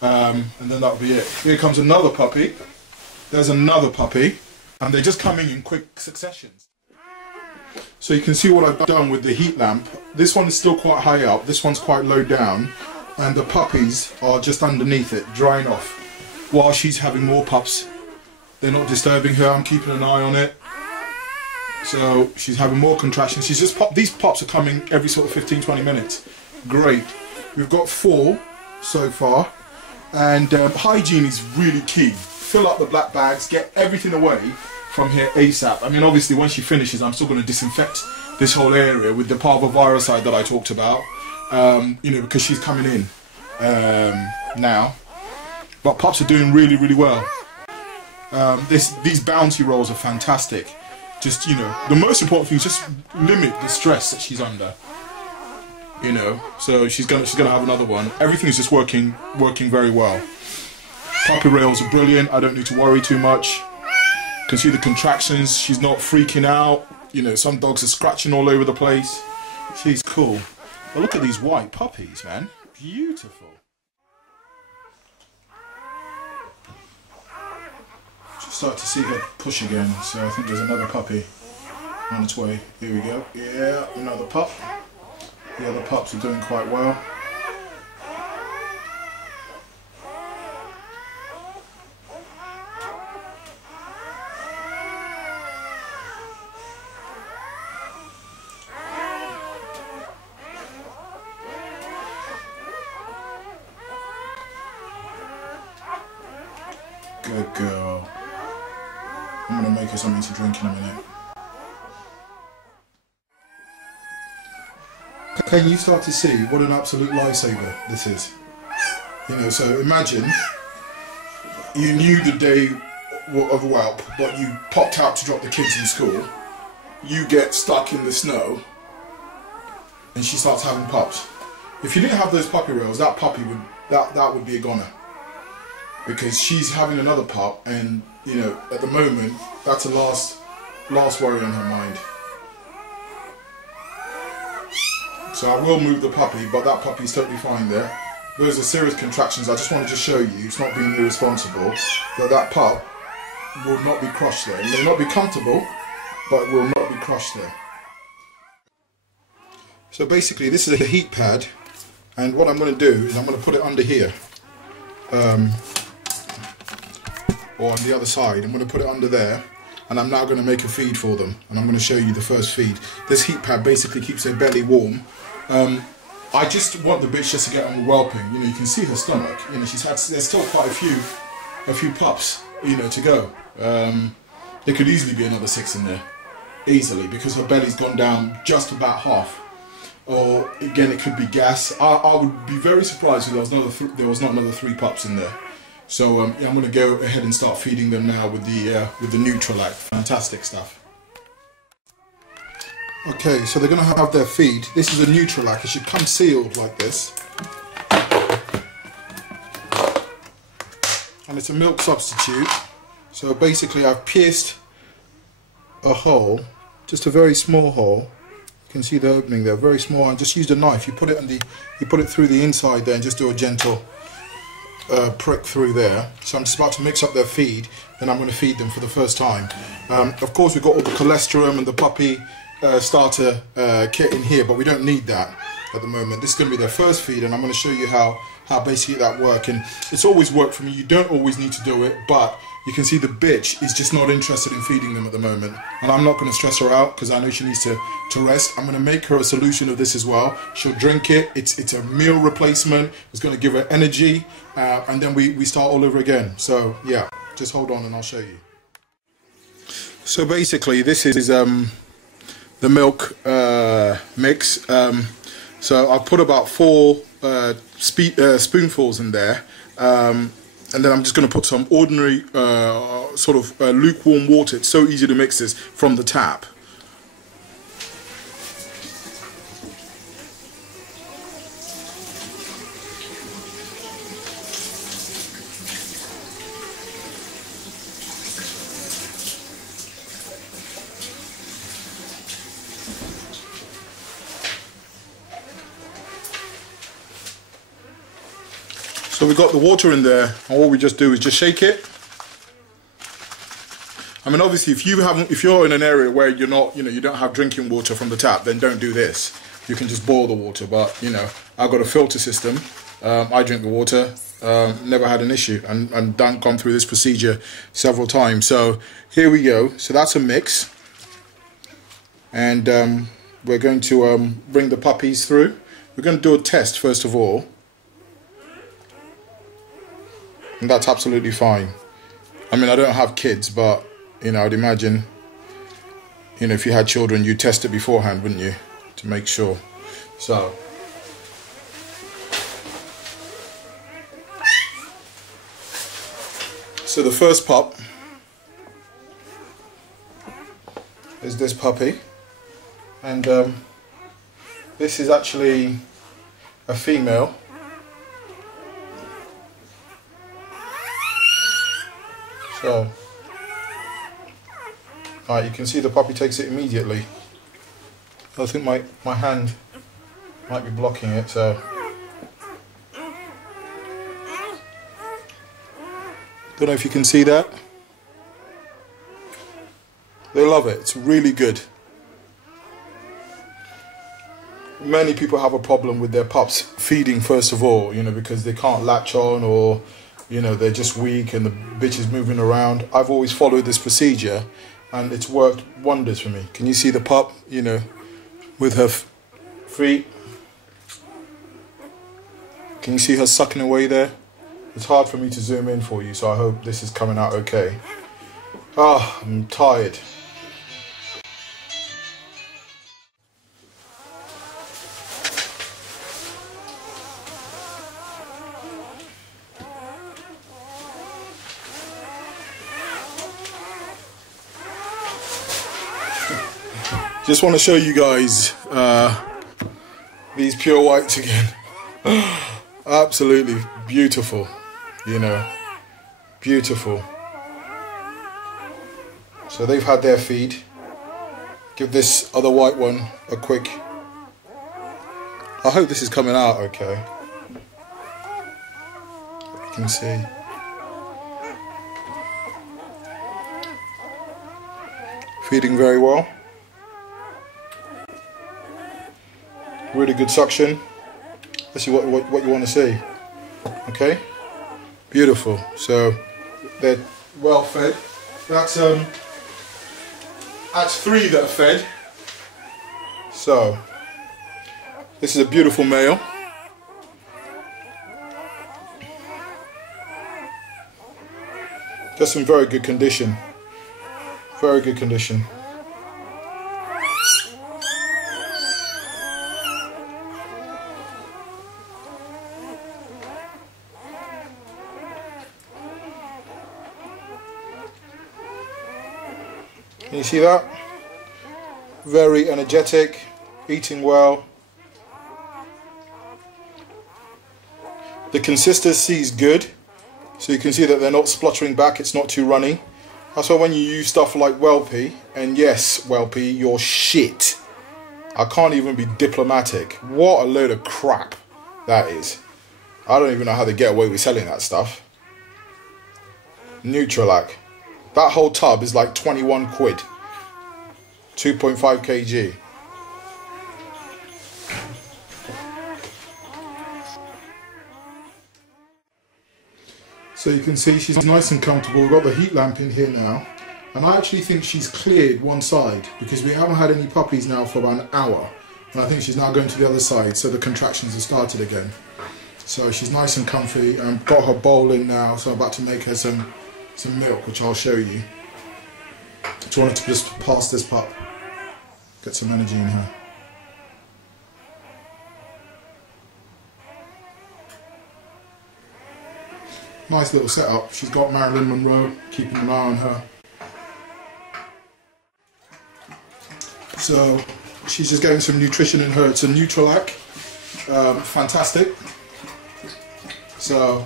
and then that'll be it. Here comes another puppy. There's another puppy, and they're just coming in quick successions. So you can see what I've done with the heat lamp. This one is still quite high up, this one's quite low down, and the puppies are just underneath it, drying off, while she's having more pups. They're not disturbing her, I'm keeping an eye on it. So she's having more contractions. She's just these pops are coming every sort of 15-20 minutes. Great. We've got 4 so far, and hygiene is really key. Fill up the black bags, get everything away from here ASAP. I mean, obviously when she finishes, I'm still going to disinfect this whole area with the parvoviricide that I talked about, you know, because she's coming in now. But pups are doing really, really well. These bouncy rolls are fantastic. Just, you know, the most important thing is just limit the stress that she's under. You know, so she's gonna have another one. Everything is just working very well. Puppy rails are brilliant. I don't need to worry too much. You can see the contractions. She's not freaking out. You know, some dogs are scratching all over the place. She's cool. But look at these white puppies, man. Beautiful. Start to see her push again, so I think there's another puppy on its way. Here we go. Yeah, another pup. The other pups are doing quite well. Good girl. I'm going to make her something to drink in a minute. Can you start to see what an absolute lifesaver this is? You know, so imagine you knew the day of whelp, but you popped out to drop the kids in school. You get stuck in the snow, and she starts having pups. If you didn't have those puppy rails, that puppy would that would be a goner. Because she's having another pup, and you know, at the moment, that's a last worry on her mind. So I will move the puppy, but that puppy's totally fine there. Those are serious contractions. I just wanted to show you, it's not being irresponsible, that pup will not be crushed there. It may not be comfortable, but will not be crushed there. So basically, this is a heat pad, And what I'm going to do is I'm going to put it under here, or on the other side. I'm going to put it under there, and I'm now going to make a feed for them, and I'm going to show you the first feed. This heat pad basically keeps their belly warm. I just want the bitch just to get on with whelping. You know, you can see her stomach. You know, there's still quite a few pups, you know, to go. There could easily be another 6 in there, easily, because her belly's gone down just about half. Or again, it could be gas. I would be very surprised if there was not another 3 pups in there. So yeah, I'm going to go ahead and start feeding them now with the Nutralac. Fantastic stuff. Okay, so they're going to have their feed. This is a Nutralac. It should come sealed like this. And it's a milk substitute. So basically I've pierced a hole, just a very small hole. You can see the opening there, very small, and just used a knife. You put it through the inside there and just do a gentle prick through there. So I'm just about to mix up their feed, then I'm going to feed them for the first time. Of course we've got all the cholesterol and the puppy starter kit in here, but we don't need that at the moment. This is going to be their first feed, and I'm going to show you how basically that works. And it's always worked for me. You don't always need to do it, but you can see the bitch is just not interested in feeding them at the moment, and I'm not going to stress her out because I know she needs to rest. I'm going to make her a solution of this as well. She'll drink it. It's a meal replacement. It's going to give her energy, and then we start all over again. So yeah, just hold on and I'll show you. So basically this is the milk mix. So I've put about 4 spoonfuls in there, and then I'm just going to put some ordinary sort of lukewarm water. It's so easy to mix this from the tap. So we've got the water in there, and all we just do is just shake it. I mean, obviously, if you're in an area where you don't have drinking water from the tap, then don't do this. You can just boil the water. But you know, I've got a filter system. I drink the water. Never had an issue, and gone through this procedure several times. So here we go. So that's a mix, and we're going to bring the puppies through. We're going to do a test first of all. And that's absolutely fine. I mean, I don't have kids, but you know, I'd imagine, you know, if you had children, you'd test it beforehand, wouldn't you, to make sure. So the first pup is this puppy, and this is actually a female. So, alright, you can see the puppy takes it immediately. I think my hand might be blocking it, so. Don't know if you can see that. They love it, it's really good. Many people have a problem with their pups feeding first of all, you know, because they can't latch on, or you know, they're just weak and the bitch is moving around. I've always followed this procedure and it's worked wonders for me. Can you see the pup, you know, with her feet? Can you see her sucking away there? It's hard for me to zoom in for you, so I hope this is coming out okay. Ah, I'm tired. Just want to show you guys these pure whites again. Absolutely beautiful, you know, beautiful. So they've had their feed. Give this other white one a quick. I hope this is coming out okay. You can see. Feeding very well. Really good suction. Let's see what you want to see. Okay, beautiful. So they're well fed. That's 3 that are fed. So this is a beautiful male. Just in very good condition. Very good condition. Can you see that? Very energetic, eating well. The consistency is good, so you can see that they're not spluttering back, it's not too runny. That's why when you use stuff like Whelpy, and yes, Whelpy, you're shit. I can't even be diplomatic. What a load of crap that is. I don't even know how they get away with selling that stuff. Nutralac. That whole tub is like 21 quid. 2.5 kg. So you can see she's nice and comfortable. We've got the heat lamp in here now. And I actually think she's cleared one side because we haven't had any puppies now for about an hour. And I think she's now going to the other side, so the contractions have started again. So she's nice and comfy. And got her bowl in now, so I'm about to make her some milk, which I'll show you. I just wanted to just pass this pup. Get some energy in her. Nice little setup. She's got Marilyn Monroe keeping an eye on her. So she's just getting some nutrition in her. It's a Nutralac. Fantastic. So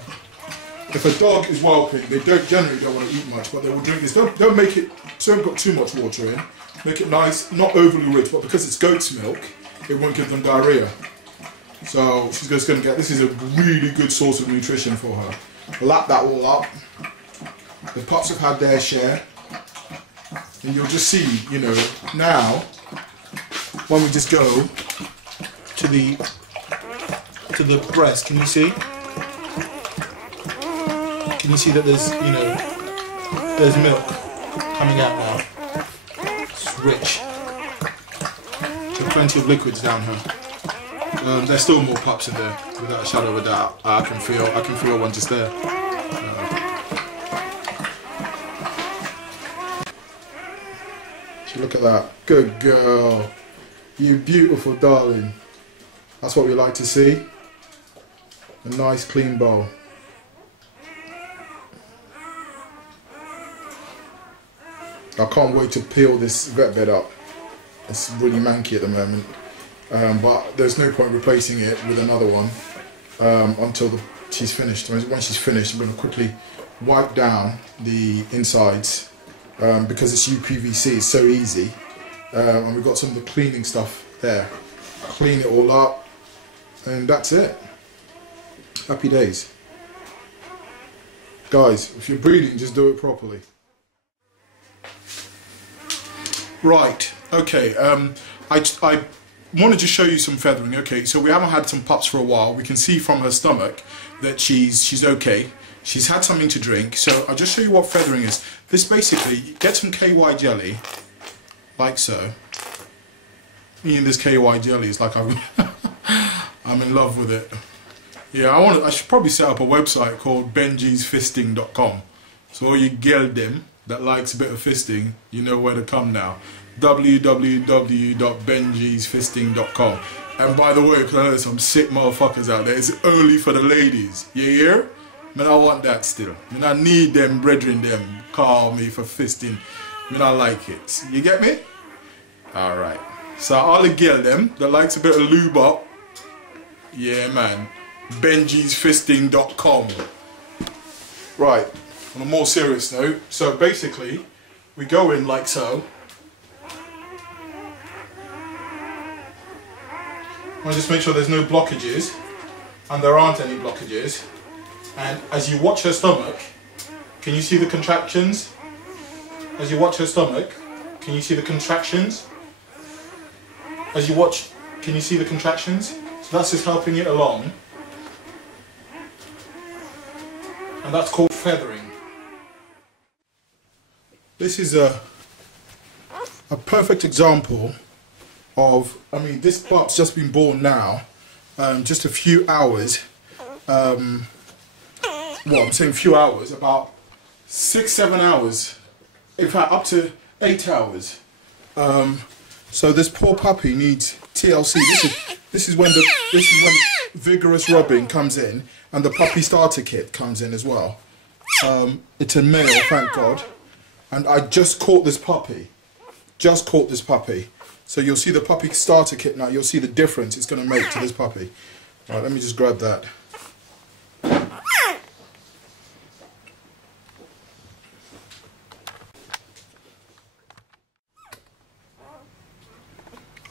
if a dog is whelping, they generally don't want to eat much, but they will drink this. Don't make it, don't put too much water in. Make it nice, not overly rich, but because it's goat's milk, it won't give them diarrhea. So she's just going to get, this is a really good source of nutrition for her. Lap that all up. The pups have had their share. And you'll just see, you know, now, when we just go to the breast, can you see? Can you see that there's, you know, there's milk coming out now? It's rich. So plenty of liquids down here. There's still more pups in there, without a shadow of a doubt. I can feel one just there. So look at that. Good girl. You beautiful darling. That's what we like to see. A nice clean bowl. I can't wait to peel this vet bed up. It's really manky at the moment. But there's no point replacing it with another one until she's finished. When she's finished, I'm going to quickly wipe down the insides because it's UPVC, it's so easy. And we've got some of the cleaning stuff there. Clean it all up, and that's it. Happy days. Guys, if you're breeding, just do it properly. Right, okay, I wanted to show you some feathering. Okay, so we haven't had some pups for a while. We can see from her stomach that she's okay. She's had something to drink. So I'll just show you what feathering is. This basically, get some KY jelly, like so. Me and this KY jelly is like I'm in love with it. Yeah, I should probably set up a website called benjisfisting.com. So all you girl them that likes a bit of fisting, you know where to come now. www.benjisfisting.com. And by the way, because I know there's some sick motherfuckers out there, it's only for the ladies. You hear? Man, I want that still. Man, I need them brethren them call me for fisting. Man, I like it. You get me? Alright. So all the girl them that likes a bit of lube up, yeah man, benjisfisting.com. Right. On a more serious note, so basically, we go in like so. I just make sure there's no blockages, and there aren't any blockages. And as you watch her stomach, can you see the contractions? As you watch her stomach, can you see the contractions? As you watch, can you see the contractions? That's just helping it along. And that's called feathering. This is a perfect example of, I mean, this pup's just been born now, just a few hours. Well, I'm saying few hours, about 6-7 hours, in fact up to 8 hours. So this poor puppy needs TLC. This is when vigorous rubbing comes in, and the puppy starter kit comes in as well. It's a male, thank God, and I just caught this puppy. So you'll see the puppy starter kit now. You'll see the difference it's going to make to this puppy. All right, let me just grab that.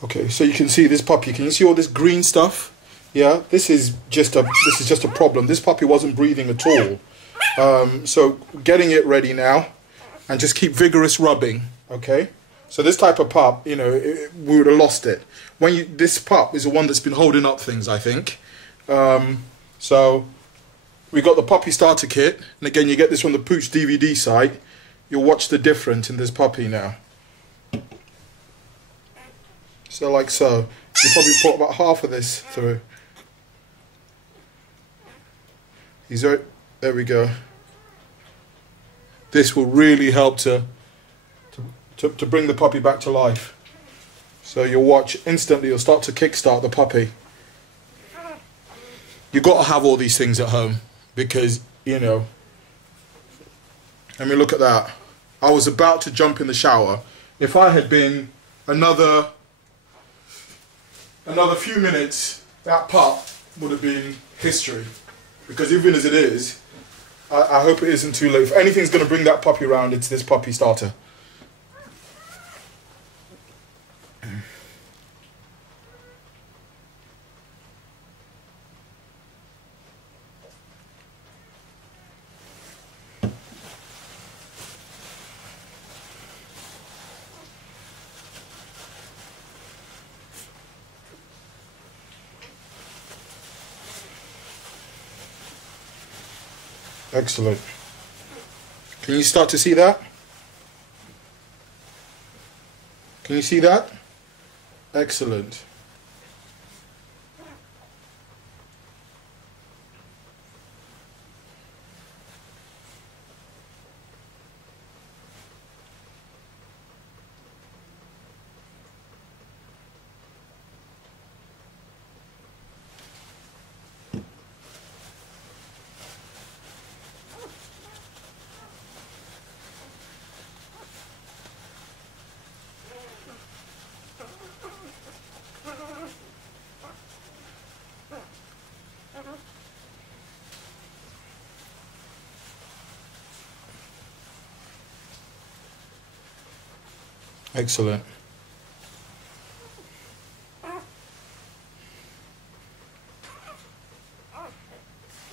Okay, so you can see this puppy. Can you see all this green stuff? Yeah, this is just a problem. This puppy wasn't breathing at all. So getting it ready now, and just keep vigorous rubbing. Okay. So this type of pup, you know, we would have lost it. This pup is the one that's been holding up things, I think. So we got the puppy starter kit, and again, you get this from the Pooch DVD site. You'll watch the difference in this puppy now. So like so, you probably put about half of this through. There we go. This will really help to bring the puppy back to life. So you'll watch instantly, you'll start to kickstart the puppy. You've got to have all these things at home because, you know, let me look at that. I was about to jump in the shower. If I had been another few minutes, that pup would have been history. Because even as it is, I hope it isn't too late. If anything's going to bring that puppy around, it's this puppy starter. Excellent. Can you start to see that? Can you see that? Excellent. Excellent.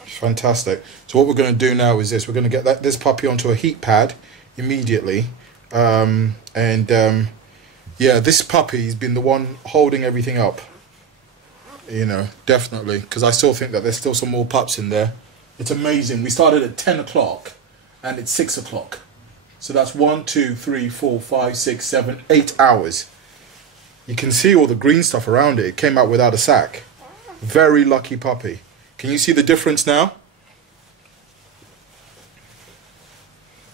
Fantastic. So what we're going to do now is this. We're going to get this puppy onto a heat pad immediately. Yeah, this puppy's been the one holding everything up. You know, definitely. Because I still think that there's still some more pups in there. It's amazing. We started at 10 o'clock and it's 6 o'clock. So that's 1, 2, 3, 4, 5, 6, 7, 8 hours. You can see all the green stuff around it. It came out without a sack. Very lucky puppy. Can you see the difference now?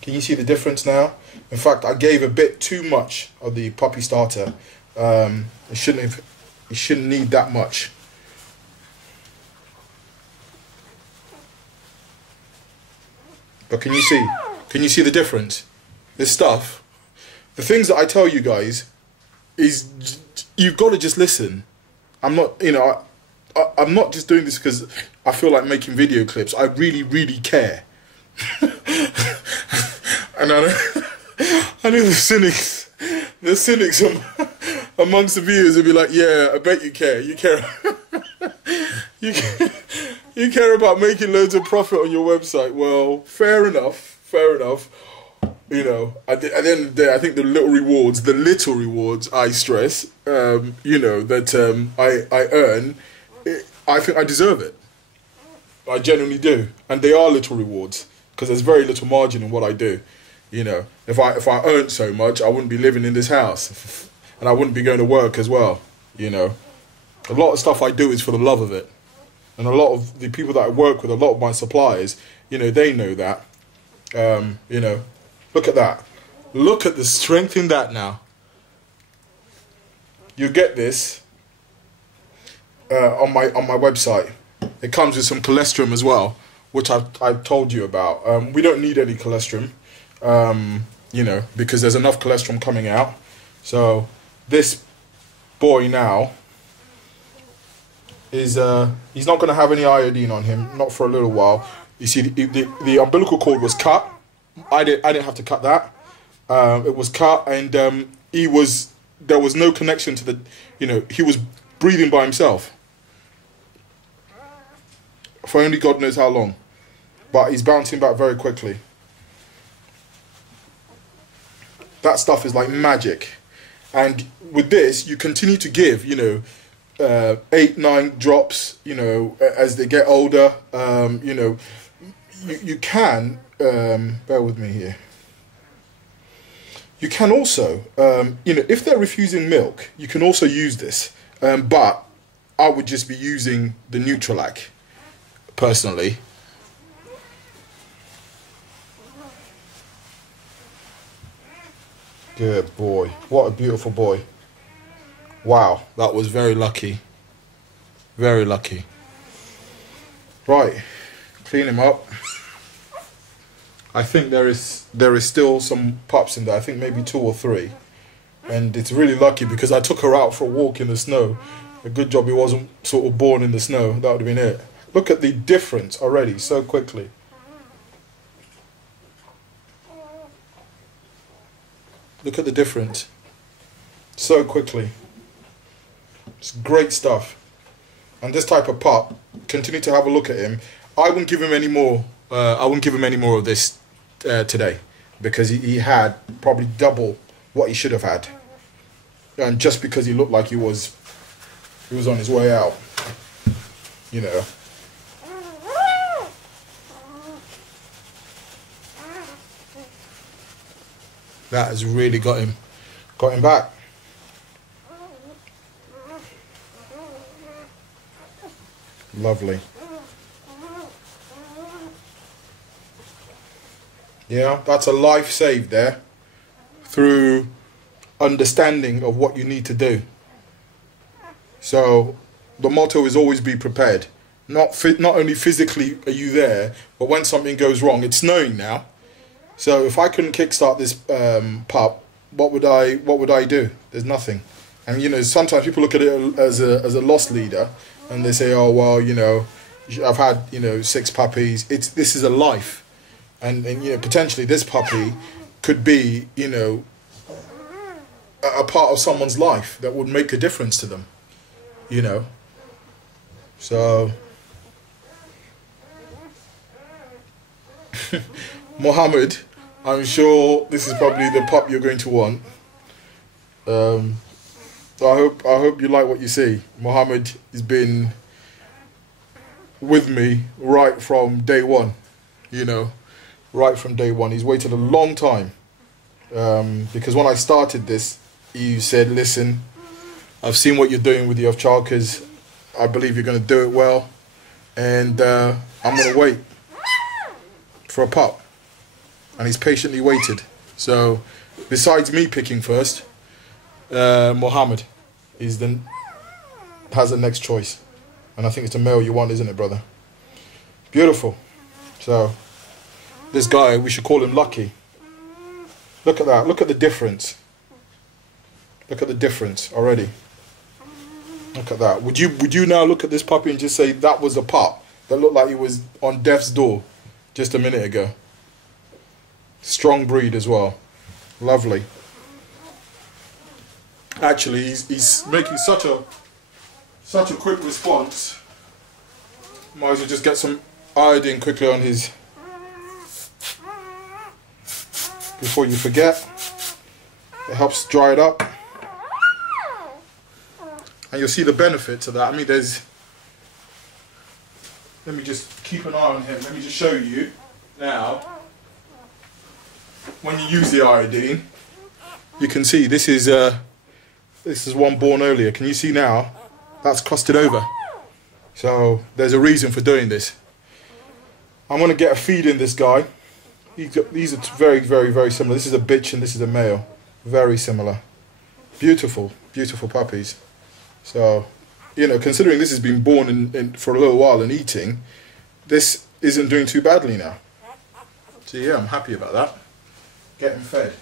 Can you see the difference now? In fact, I gave a bit too much of the puppy starter. It shouldn't need that much. But can you see? Can you see the difference? This stuff, the things that I tell you guys, is you've got to just listen. I'm not, you know, I'm not just doing this because I feel like making video clips. I really, really care. And I know the cynics amongst the viewers will be like, yeah, I bet you care. You care. You care about making loads of profit on your website. Well, fair enough. Fair enough. You know, at the end of the day, I think the little rewards I stress, you know, that I earn, I think I deserve it. I genuinely do. And they are little rewards, because there's very little margin in what I do. You know, if I earned so much, I wouldn't be living in this house. And I wouldn't be going to work as well, you know. A lot of stuff I do is for the love of it. And a lot of the people that I work with, a lot of my suppliers, you know, they know that. You know, look at that. Look at the strength in that now. You get this on my website. It comes with some colostrum as well, which I've told you about. We don't need any colostrum, you know, because there's enough colostrum coming out. So this boy now is he's not going to have any iodine on him, not for a little while. You see, the umbilical cord was cut. I didn't have to cut that. It was cut, and there was no connection to the, you know, he was breathing by himself for only God knows how long, but he's bouncing back very quickly. That stuff is like magic. And with this, you continue to give, you know, 8, 9 drops, you know, as they get older. You know, you can, bear with me here. You can also, you know, if they're refusing milk, you can also use this. But I would just be using the Nutralac, personally. Good boy. What a beautiful boy. Wow, that was very lucky. Very lucky. Right, clean him up. I think there is still some pups in there. I think maybe 2 or 3. And it's really lucky because I took her out for a walk in the snow. A good job he wasn't sort of born in the snow. That would have been it. Look at the difference already so quickly. Look at the difference so quickly. It's great stuff. And this type of pup, continue to have a look at him. I wouldn't give him any more. I wouldn't give him any more of this today, because he had probably double what he should have had, and just because he looked like he was on his way out, you know. That has really got him back. Lovely. Yeah, that's a life saved there through understanding of what you need to do. So the motto is always be prepared. Not only physically are you there, but when something goes wrong, it's snowing now. So if I couldn't kickstart this pup, what would I do? There's nothing. And you know, sometimes people look at it as a loss leader, and they say, oh well, you know, I've had, you know, 6 puppies. This is a life. And you know, potentially this puppy could be, you know, a part of someone's life that would make a difference to them, you know. So Mohammed, I'm sure this is probably the pup you're going to want. I hope you like what you see. Mohammed has been with me right from day one, you know. Right from day one. He's waited a long time, because when I started this, you said, listen, I've seen what you're doing with the Ovcharkas. I believe you're going to do it well, and I'm going to wait for a pup. And he's patiently waited. So besides me picking first, Mohammed has the next choice, and I think it's a male you want, isn't it, brother? Beautiful. So this guy, we should call him Lucky. Look at that. Look at the difference. Look at the difference already. Look at that. Would you now look at this puppy and just say that was a pup that looked like he was on death's door just a minute ago? Strong breed as well. Lovely. Actually, he's making such a quick response. Might as well just get some iodine quickly on his, before you forget. It helps dry it up, and you'll see the benefits of that. I mean, Let me just keep an eye on him. Let me just show you now. When you use the iodine, you can see this is one born earlier. Can you see now? That's crusted over. So there's a reason for doing this. I'm going to get a feed in this guy. These are very, very, very similar. This is a bitch and this is a male. Very similar. Beautiful, beautiful puppies. So, you know, considering this has been born for a little while and eating, this isn't doing too badly now. So yeah, I'm happy about that. Getting fed.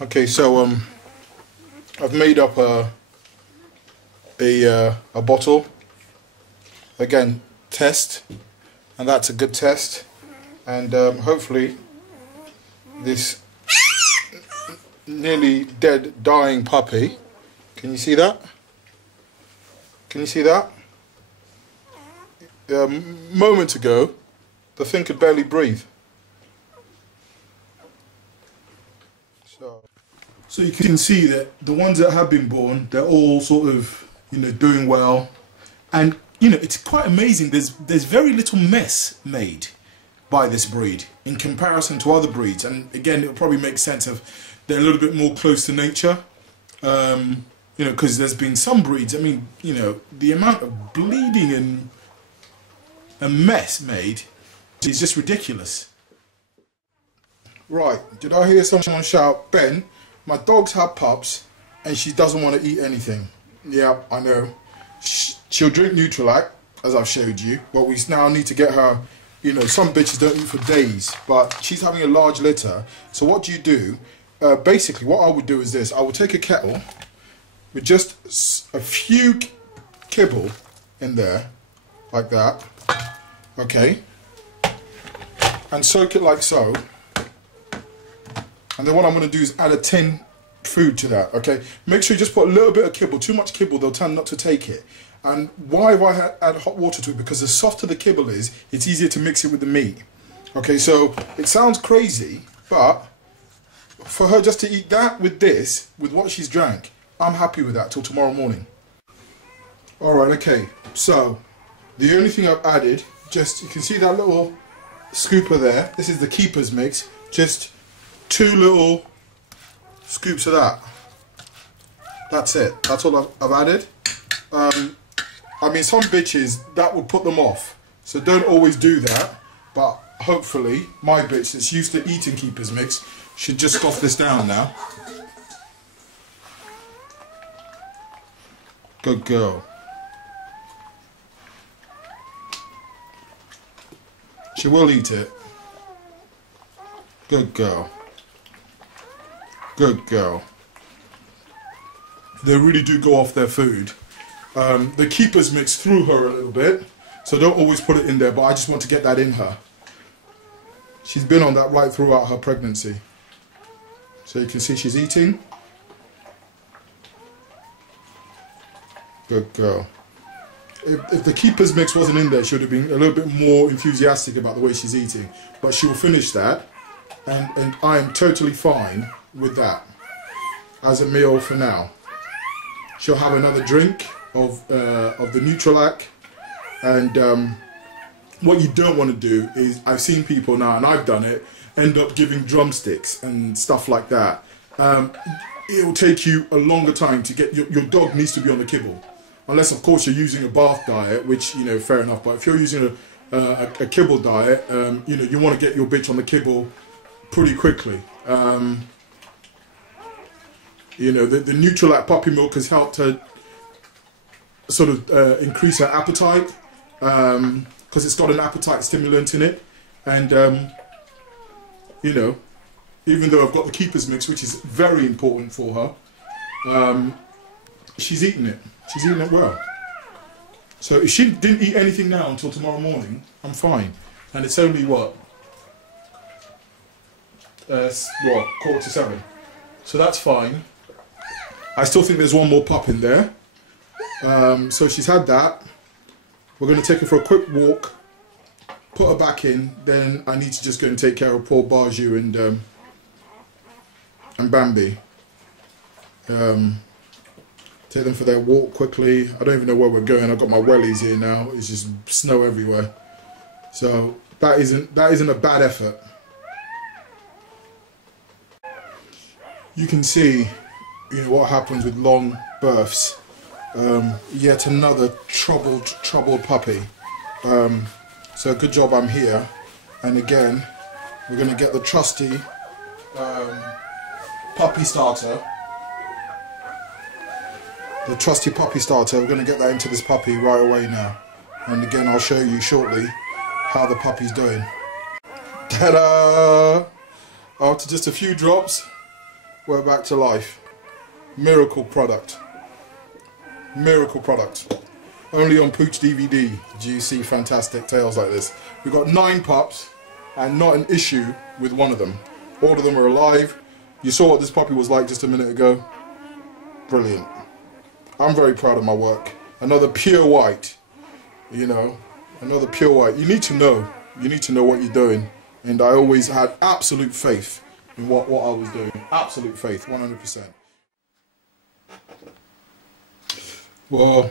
Okay, so I've made up a bottle. Again, test, and that's a good test. And hopefully this nearly dead, dying puppy. Can you see that? Can you see that? Moments ago, the thing could barely breathe. So you can see that the ones that have been born, they're all sort of, you know, doing well. And, you know, it's quite amazing. There's very little mess made by this breed in comparison to other breeds. And again, it'll probably make sense if they're a little bit more close to nature. You know, because there's been some breeds, I mean, you know, the amount of bleeding and mess made is just ridiculous. Right, did I hear someone shout, Ben, my dog's had pups and she doesn't want to eat anything? Yeah, I know. She'll drink Nutrilite, as I've showed you, but we now need to get her, you know, some bitches don't eat for days, but she's having a large litter. So what do? Basically, what I would do is this. I would take a kettle with just a few kibble in there, like that, okay, and soak it like so. And then what I'm going to do is add a tin food to that, okay? Make sure you just put a little bit of kibble. Too much kibble, they'll tend not to take it. And why have I added hot water to it? Because the softer the kibble is, it's easier to mix it with the meat. Okay, so it sounds crazy, but for her just to eat that with this, with what she's drank, I'm happy with that till tomorrow morning. Alright, okay, so the only thing I've added, just, you can see that little scooper there. This is the keeper's mix. Just 2 little scoops of that. That's it. That's all I've added. I mean, some bitches, that would put them off. So don't always do that. But hopefully, my bitch that's used to eating keeper's mix should just scoff this down now. Good girl. She will eat it. Good girl. Good girl. They really do go off their food. The keeper's mix threw her a little bit, so don't always put it in there, but I just want to get that in her. She's been on that right throughout her pregnancy. So you can see she's eating. Good girl. If the keeper's mix wasn't in there, she would have been a little bit more enthusiastic about the way she's eating. But she will finish that, and I am totally fine with that as a meal for now. She'll have another drink of the Nutrilite, and what you don't want to do is, I've seen people now, and I've done it, end up giving drumsticks and stuff like that. It will take you a longer time to get, your dog needs to be on the kibble. Unless, of course, you're using a bath diet, which, you know, fair enough. But if you're using a kibble diet, you know, you want to get your bitch on the kibble pretty quickly. You know, the Nutrilite puppy milk has helped her sort of increase her appetite, because it's got an appetite stimulant in it. And, you know, even though I've got the keeper's mix, which is very important for her, she's eating it. She's eating it well. So if she didn't eat anything now until tomorrow morning, I'm fine. And it's only what? 7:15. So that's fine. I still think there's one more pup in there. So she's had that. We're going to take her for a quick walk, put her back in, then I need to just go and take care of poor Baju and Bambi. take them for their walk quickly. I don't even know where we're going. I've got my wellies here now. It's just snow everywhere. So that isn't a bad effort. You can see, you know, what happens with long births. Yet another troubled puppy. So good job I'm here. And again, we're going to get the trusty puppy starter. The trusty puppy starter. We're going to get that into this puppy right away now. And again, I'll show you shortly how the puppy's doing. Ta-da! After just a few drops, we're back to life. Miracle product. Miracle product. Only on Pooch DVD do you see fantastic tales like this. We've got 9 pups and not an issue with one of them. All of them are alive. You saw what this puppy was like just a minute ago. Brilliant. I'm very proud of my work. Another pure white. You know, another pure white. You need to know. You need to know what you're doing. And I always had absolute faith in what I was doing. Absolute faith, 100%. Well,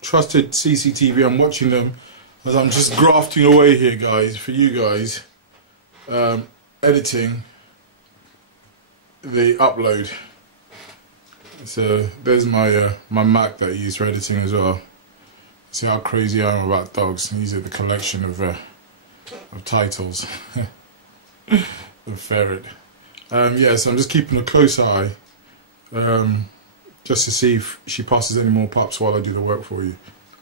trusted CCTV, I'm watching them as I'm just grafting away here, guys, for you guys, editing the upload. So there's my my Mac that I use for editing as well. See how crazy I am about dogs. These are the collection of titles. The ferret. Yeah, so I'm just keeping a close eye. Just to see if she passes any more pups while I do the work for you.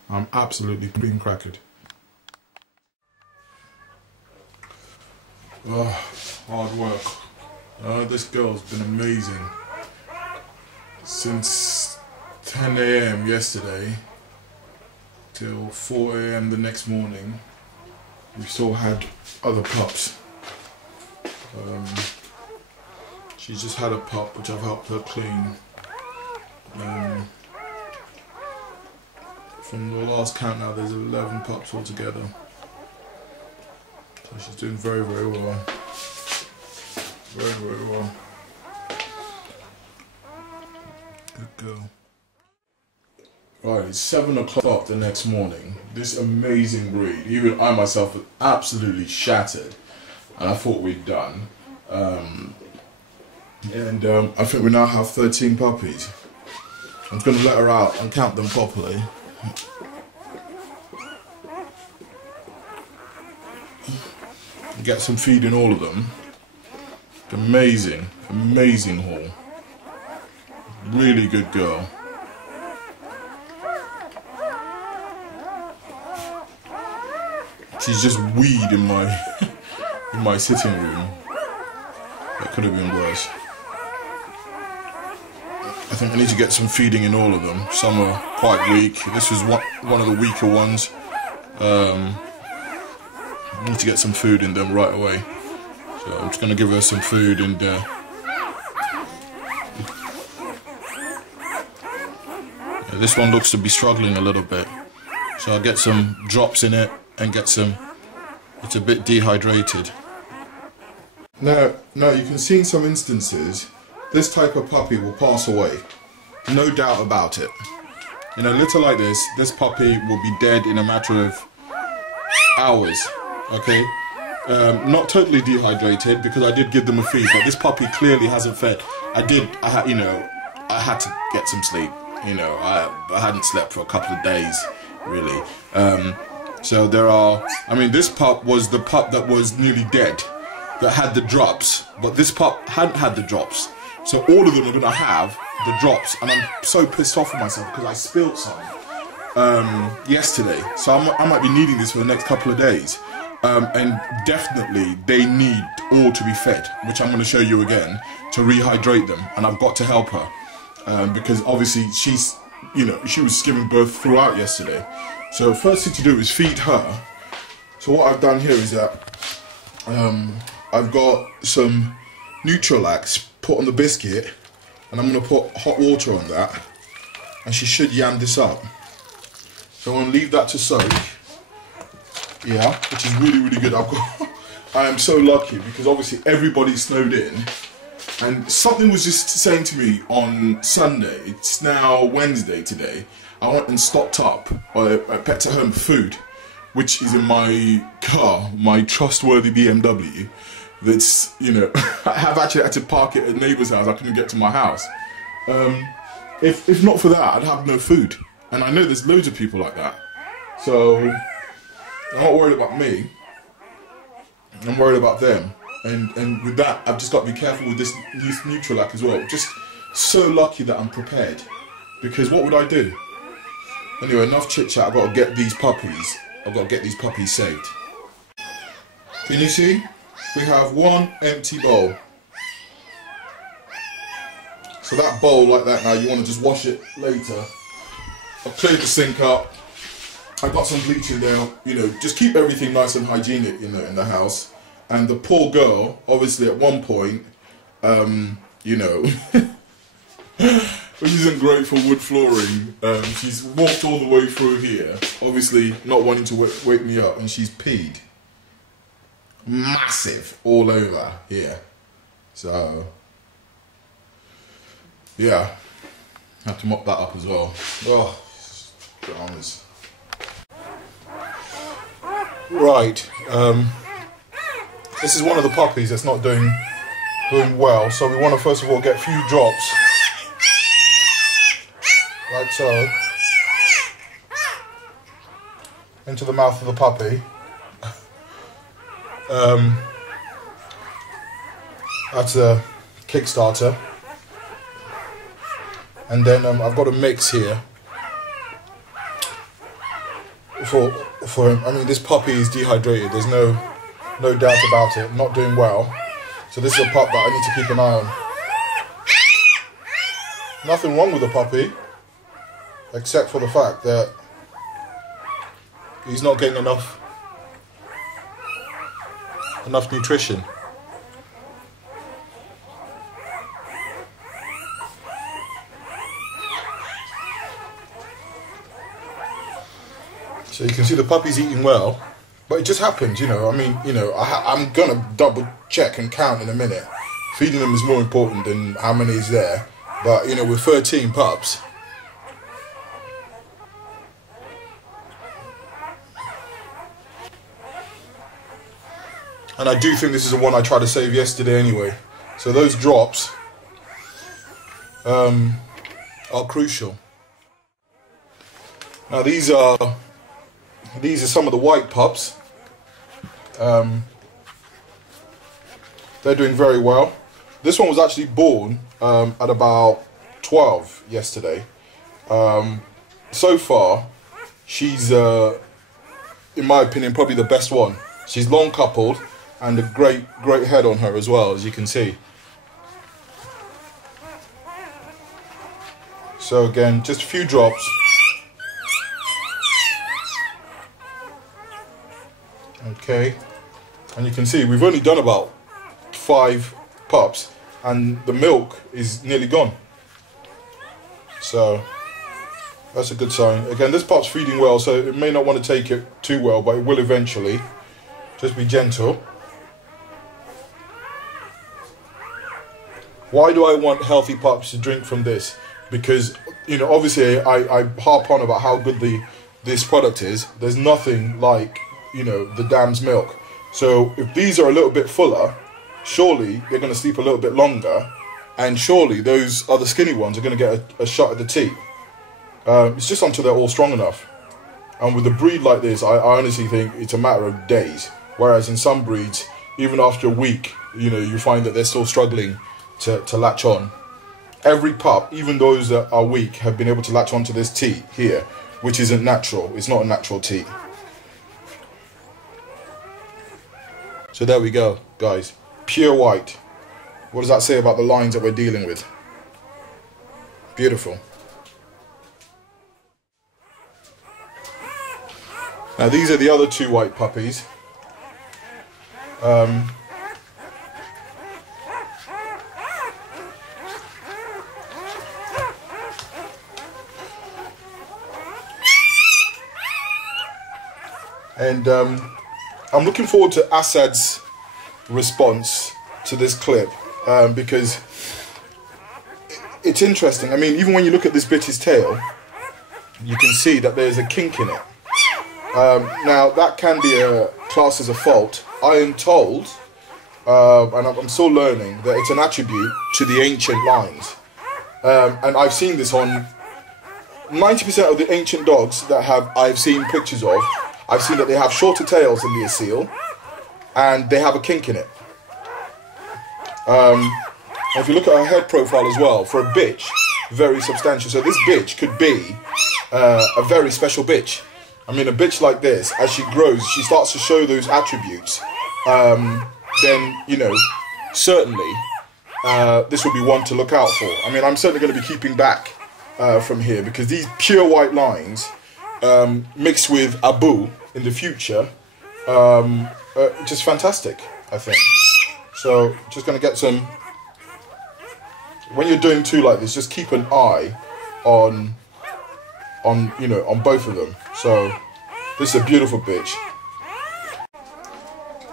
I'm absolutely clean crackered. Oh, hard work. This girl's been amazing. Since 10 AM yesterday till 4 AM the next morning, we've still had other pups. She's just had a pup which I've helped her clean. From the last count now, there's 11 pups altogether. So she's doing very, very well. Very, very well. Good girl. Right, it's 7 o'clock the next morning. This amazing breed, even I myself was absolutely shattered, and I thought we'd done. I think we now have 13 puppies. I'm going to let her out and count them properly. Get some feed in all of them. Amazing, amazing haul. Really good girl. She's just weed in my sitting room. That could have been worse. I think I need to get some feeding in all of them. Some are quite weak. This was one of the weaker ones. I need to get some food in them right away. So I'm just going to give her some food and yeah, this one looks to be struggling a little bit. So I'll get some drops in it and get some, it's a bit dehydrated. Now you can see in some instances, this type of puppy will pass away. No doubt about it. In a litter like this puppy will be dead in a matter of hours. Okay? Not totally dehydrated because I did give them a feed, but this puppy clearly hasn't fed. I had to get some sleep. You know, I hadn't slept for a couple of days, really. So there are, I mean, this pup was the pup that was nearly dead, that had the drops, but this pup hadn't had the drops. So all of them are going to have the drops, and I'm so pissed off with myself because I spilled some yesterday. So I might be needing this for the next couple of days. And definitely they need all to be fed, which I'm going to show you again, to rehydrate them, and I've got to help her because obviously she's, you know, she was giving birth throughout yesterday. So first thing to do is feed her. So what I've done here is that I've got some Nutralax put on the biscuit, and I'm going to put hot water on that, and she should yam this up. So I'm going to leave that to soak. Yeah, which is really, really good. I am so lucky because obviously everybody's snowed in. And something was just saying to me on Sunday, it's now Wednesday today, I went and stocked up at Pets at Home food, which is in my car, my trustworthy BMW. That's, you know, I have actually had to park it at a neighbour's house. I couldn't get to my house. If not for that, I'd have no food. And I know there's loads of people like that. So I'm not worried about me. I'm worried about them. And with that, I've just got to be careful with this Nutralac as well. Just so lucky that I'm prepared. Because what would I do? Anyway, enough chit chat. I've got to get these puppies. I've got to get these puppies saved. Can you see? We have one empty bowl. So that bowl like that now, you want to just wash it later. I've cleared the sink up. I got some bleach in there. You know, just keep everything nice and hygienic, you know, in the house. And the poor girl, obviously at one point, you know, which isn't great for wood flooring, she's walked all the way through here, obviously not wanting to wake me up, and she's peed. Massive all over here. So, yeah, have to mop that up as well. Oh, dramas. Right, this is one of the puppies that's not doing well, so we want to first of all get a few drops, like so, into the mouth of the puppy. That's a Kickstarter, and then I've got a mix here for him. I mean, this puppy is dehydrated. There's no doubt about it. Not doing well. So this is a pup that I need to keep an eye on. Nothing wrong with the puppy, except for the fact that he's not getting enough nutrition. So you can see the puppy's eating well, but it just happens, you know. I mean, you know, I'm gonna double check and count in a minute. Feeding them is more important than how many is there. But you know, with 13 pups, and I do think this is the one I tried to save yesterday anyway. So those drops are crucial. Now these are some of the white pups. They're doing very well. This one was actually born at about 12 yesterday. So far, she's, in my opinion, probably the best one. She's long coupled and a great head on her as well, as you can see. So again, just a few drops. Okay, and you can see we've only done about 5 pups and the milk is nearly gone. So that's a good sign. Again, this pup's feeding well, so it may not want to take it too well, but it will eventually. Just be gentle. Why do I want healthy pups to drink from this? Because, you know, obviously I harp on about how good this product is. There's nothing like, you know, the dam's milk. So if these are a little bit fuller, surely they're going to sleep a little bit longer, and surely those other skinny ones are going to get a shot at the teat. It's just until they're all strong enough. And with a breed like this, I honestly think it's a matter of days. Whereas in some breeds, even after a week, you know, you find that they're still struggling to latch on. Every pup, even those that are weak, have been able to latch onto this teat here, which isn't natural. It's not a natural teat. So there we go, guys. Pure white. What does that say about the lines that we're dealing with? Beautiful. Now these are the other 2 white puppies. And I'm looking forward to Asad's response to this clip. because it's interesting. I mean, even when you look at this bitch's tail, you can see that there's a kink in it. Now, that can be classed as a fault. I am told, and I'm still learning, that it's an attribute to the ancient lines. And I've seen this on 90% of the ancient dogs that I've seen pictures of. I've seen that they have shorter tails than the Asil, and they have a kink in it. If you look at her head profile as well, for a bitch, very substantial. So this bitch could be a very special bitch. I mean, a bitch like this, as she grows, she starts to show those attributes. Then, you know, certainly this would be one to look out for. I mean, I'm certainly going to be keeping back from here, because these pure white lines mixed with Abu in the future, just fantastic, I think. So, just going to get some. When you're doing two like this, just keep an eye on you know, on both of them. So, this is a beautiful bitch.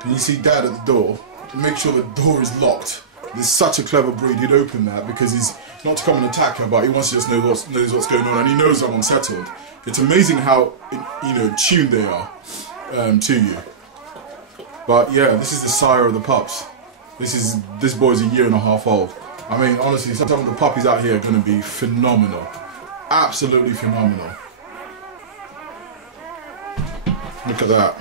And you see Dad at the door. Make sure the door is locked. He's such a clever breed. He'd open that because he's not to come and attack her, but he wants to just knows what's going on, and he knows I'm unsettled. It's amazing how, you know, tuned they are to you. But yeah, this is the sire of the pups. This boy's 1.5 years old. I mean, honestly, some of the puppies out here are going to be phenomenal. Absolutely phenomenal. Look at that.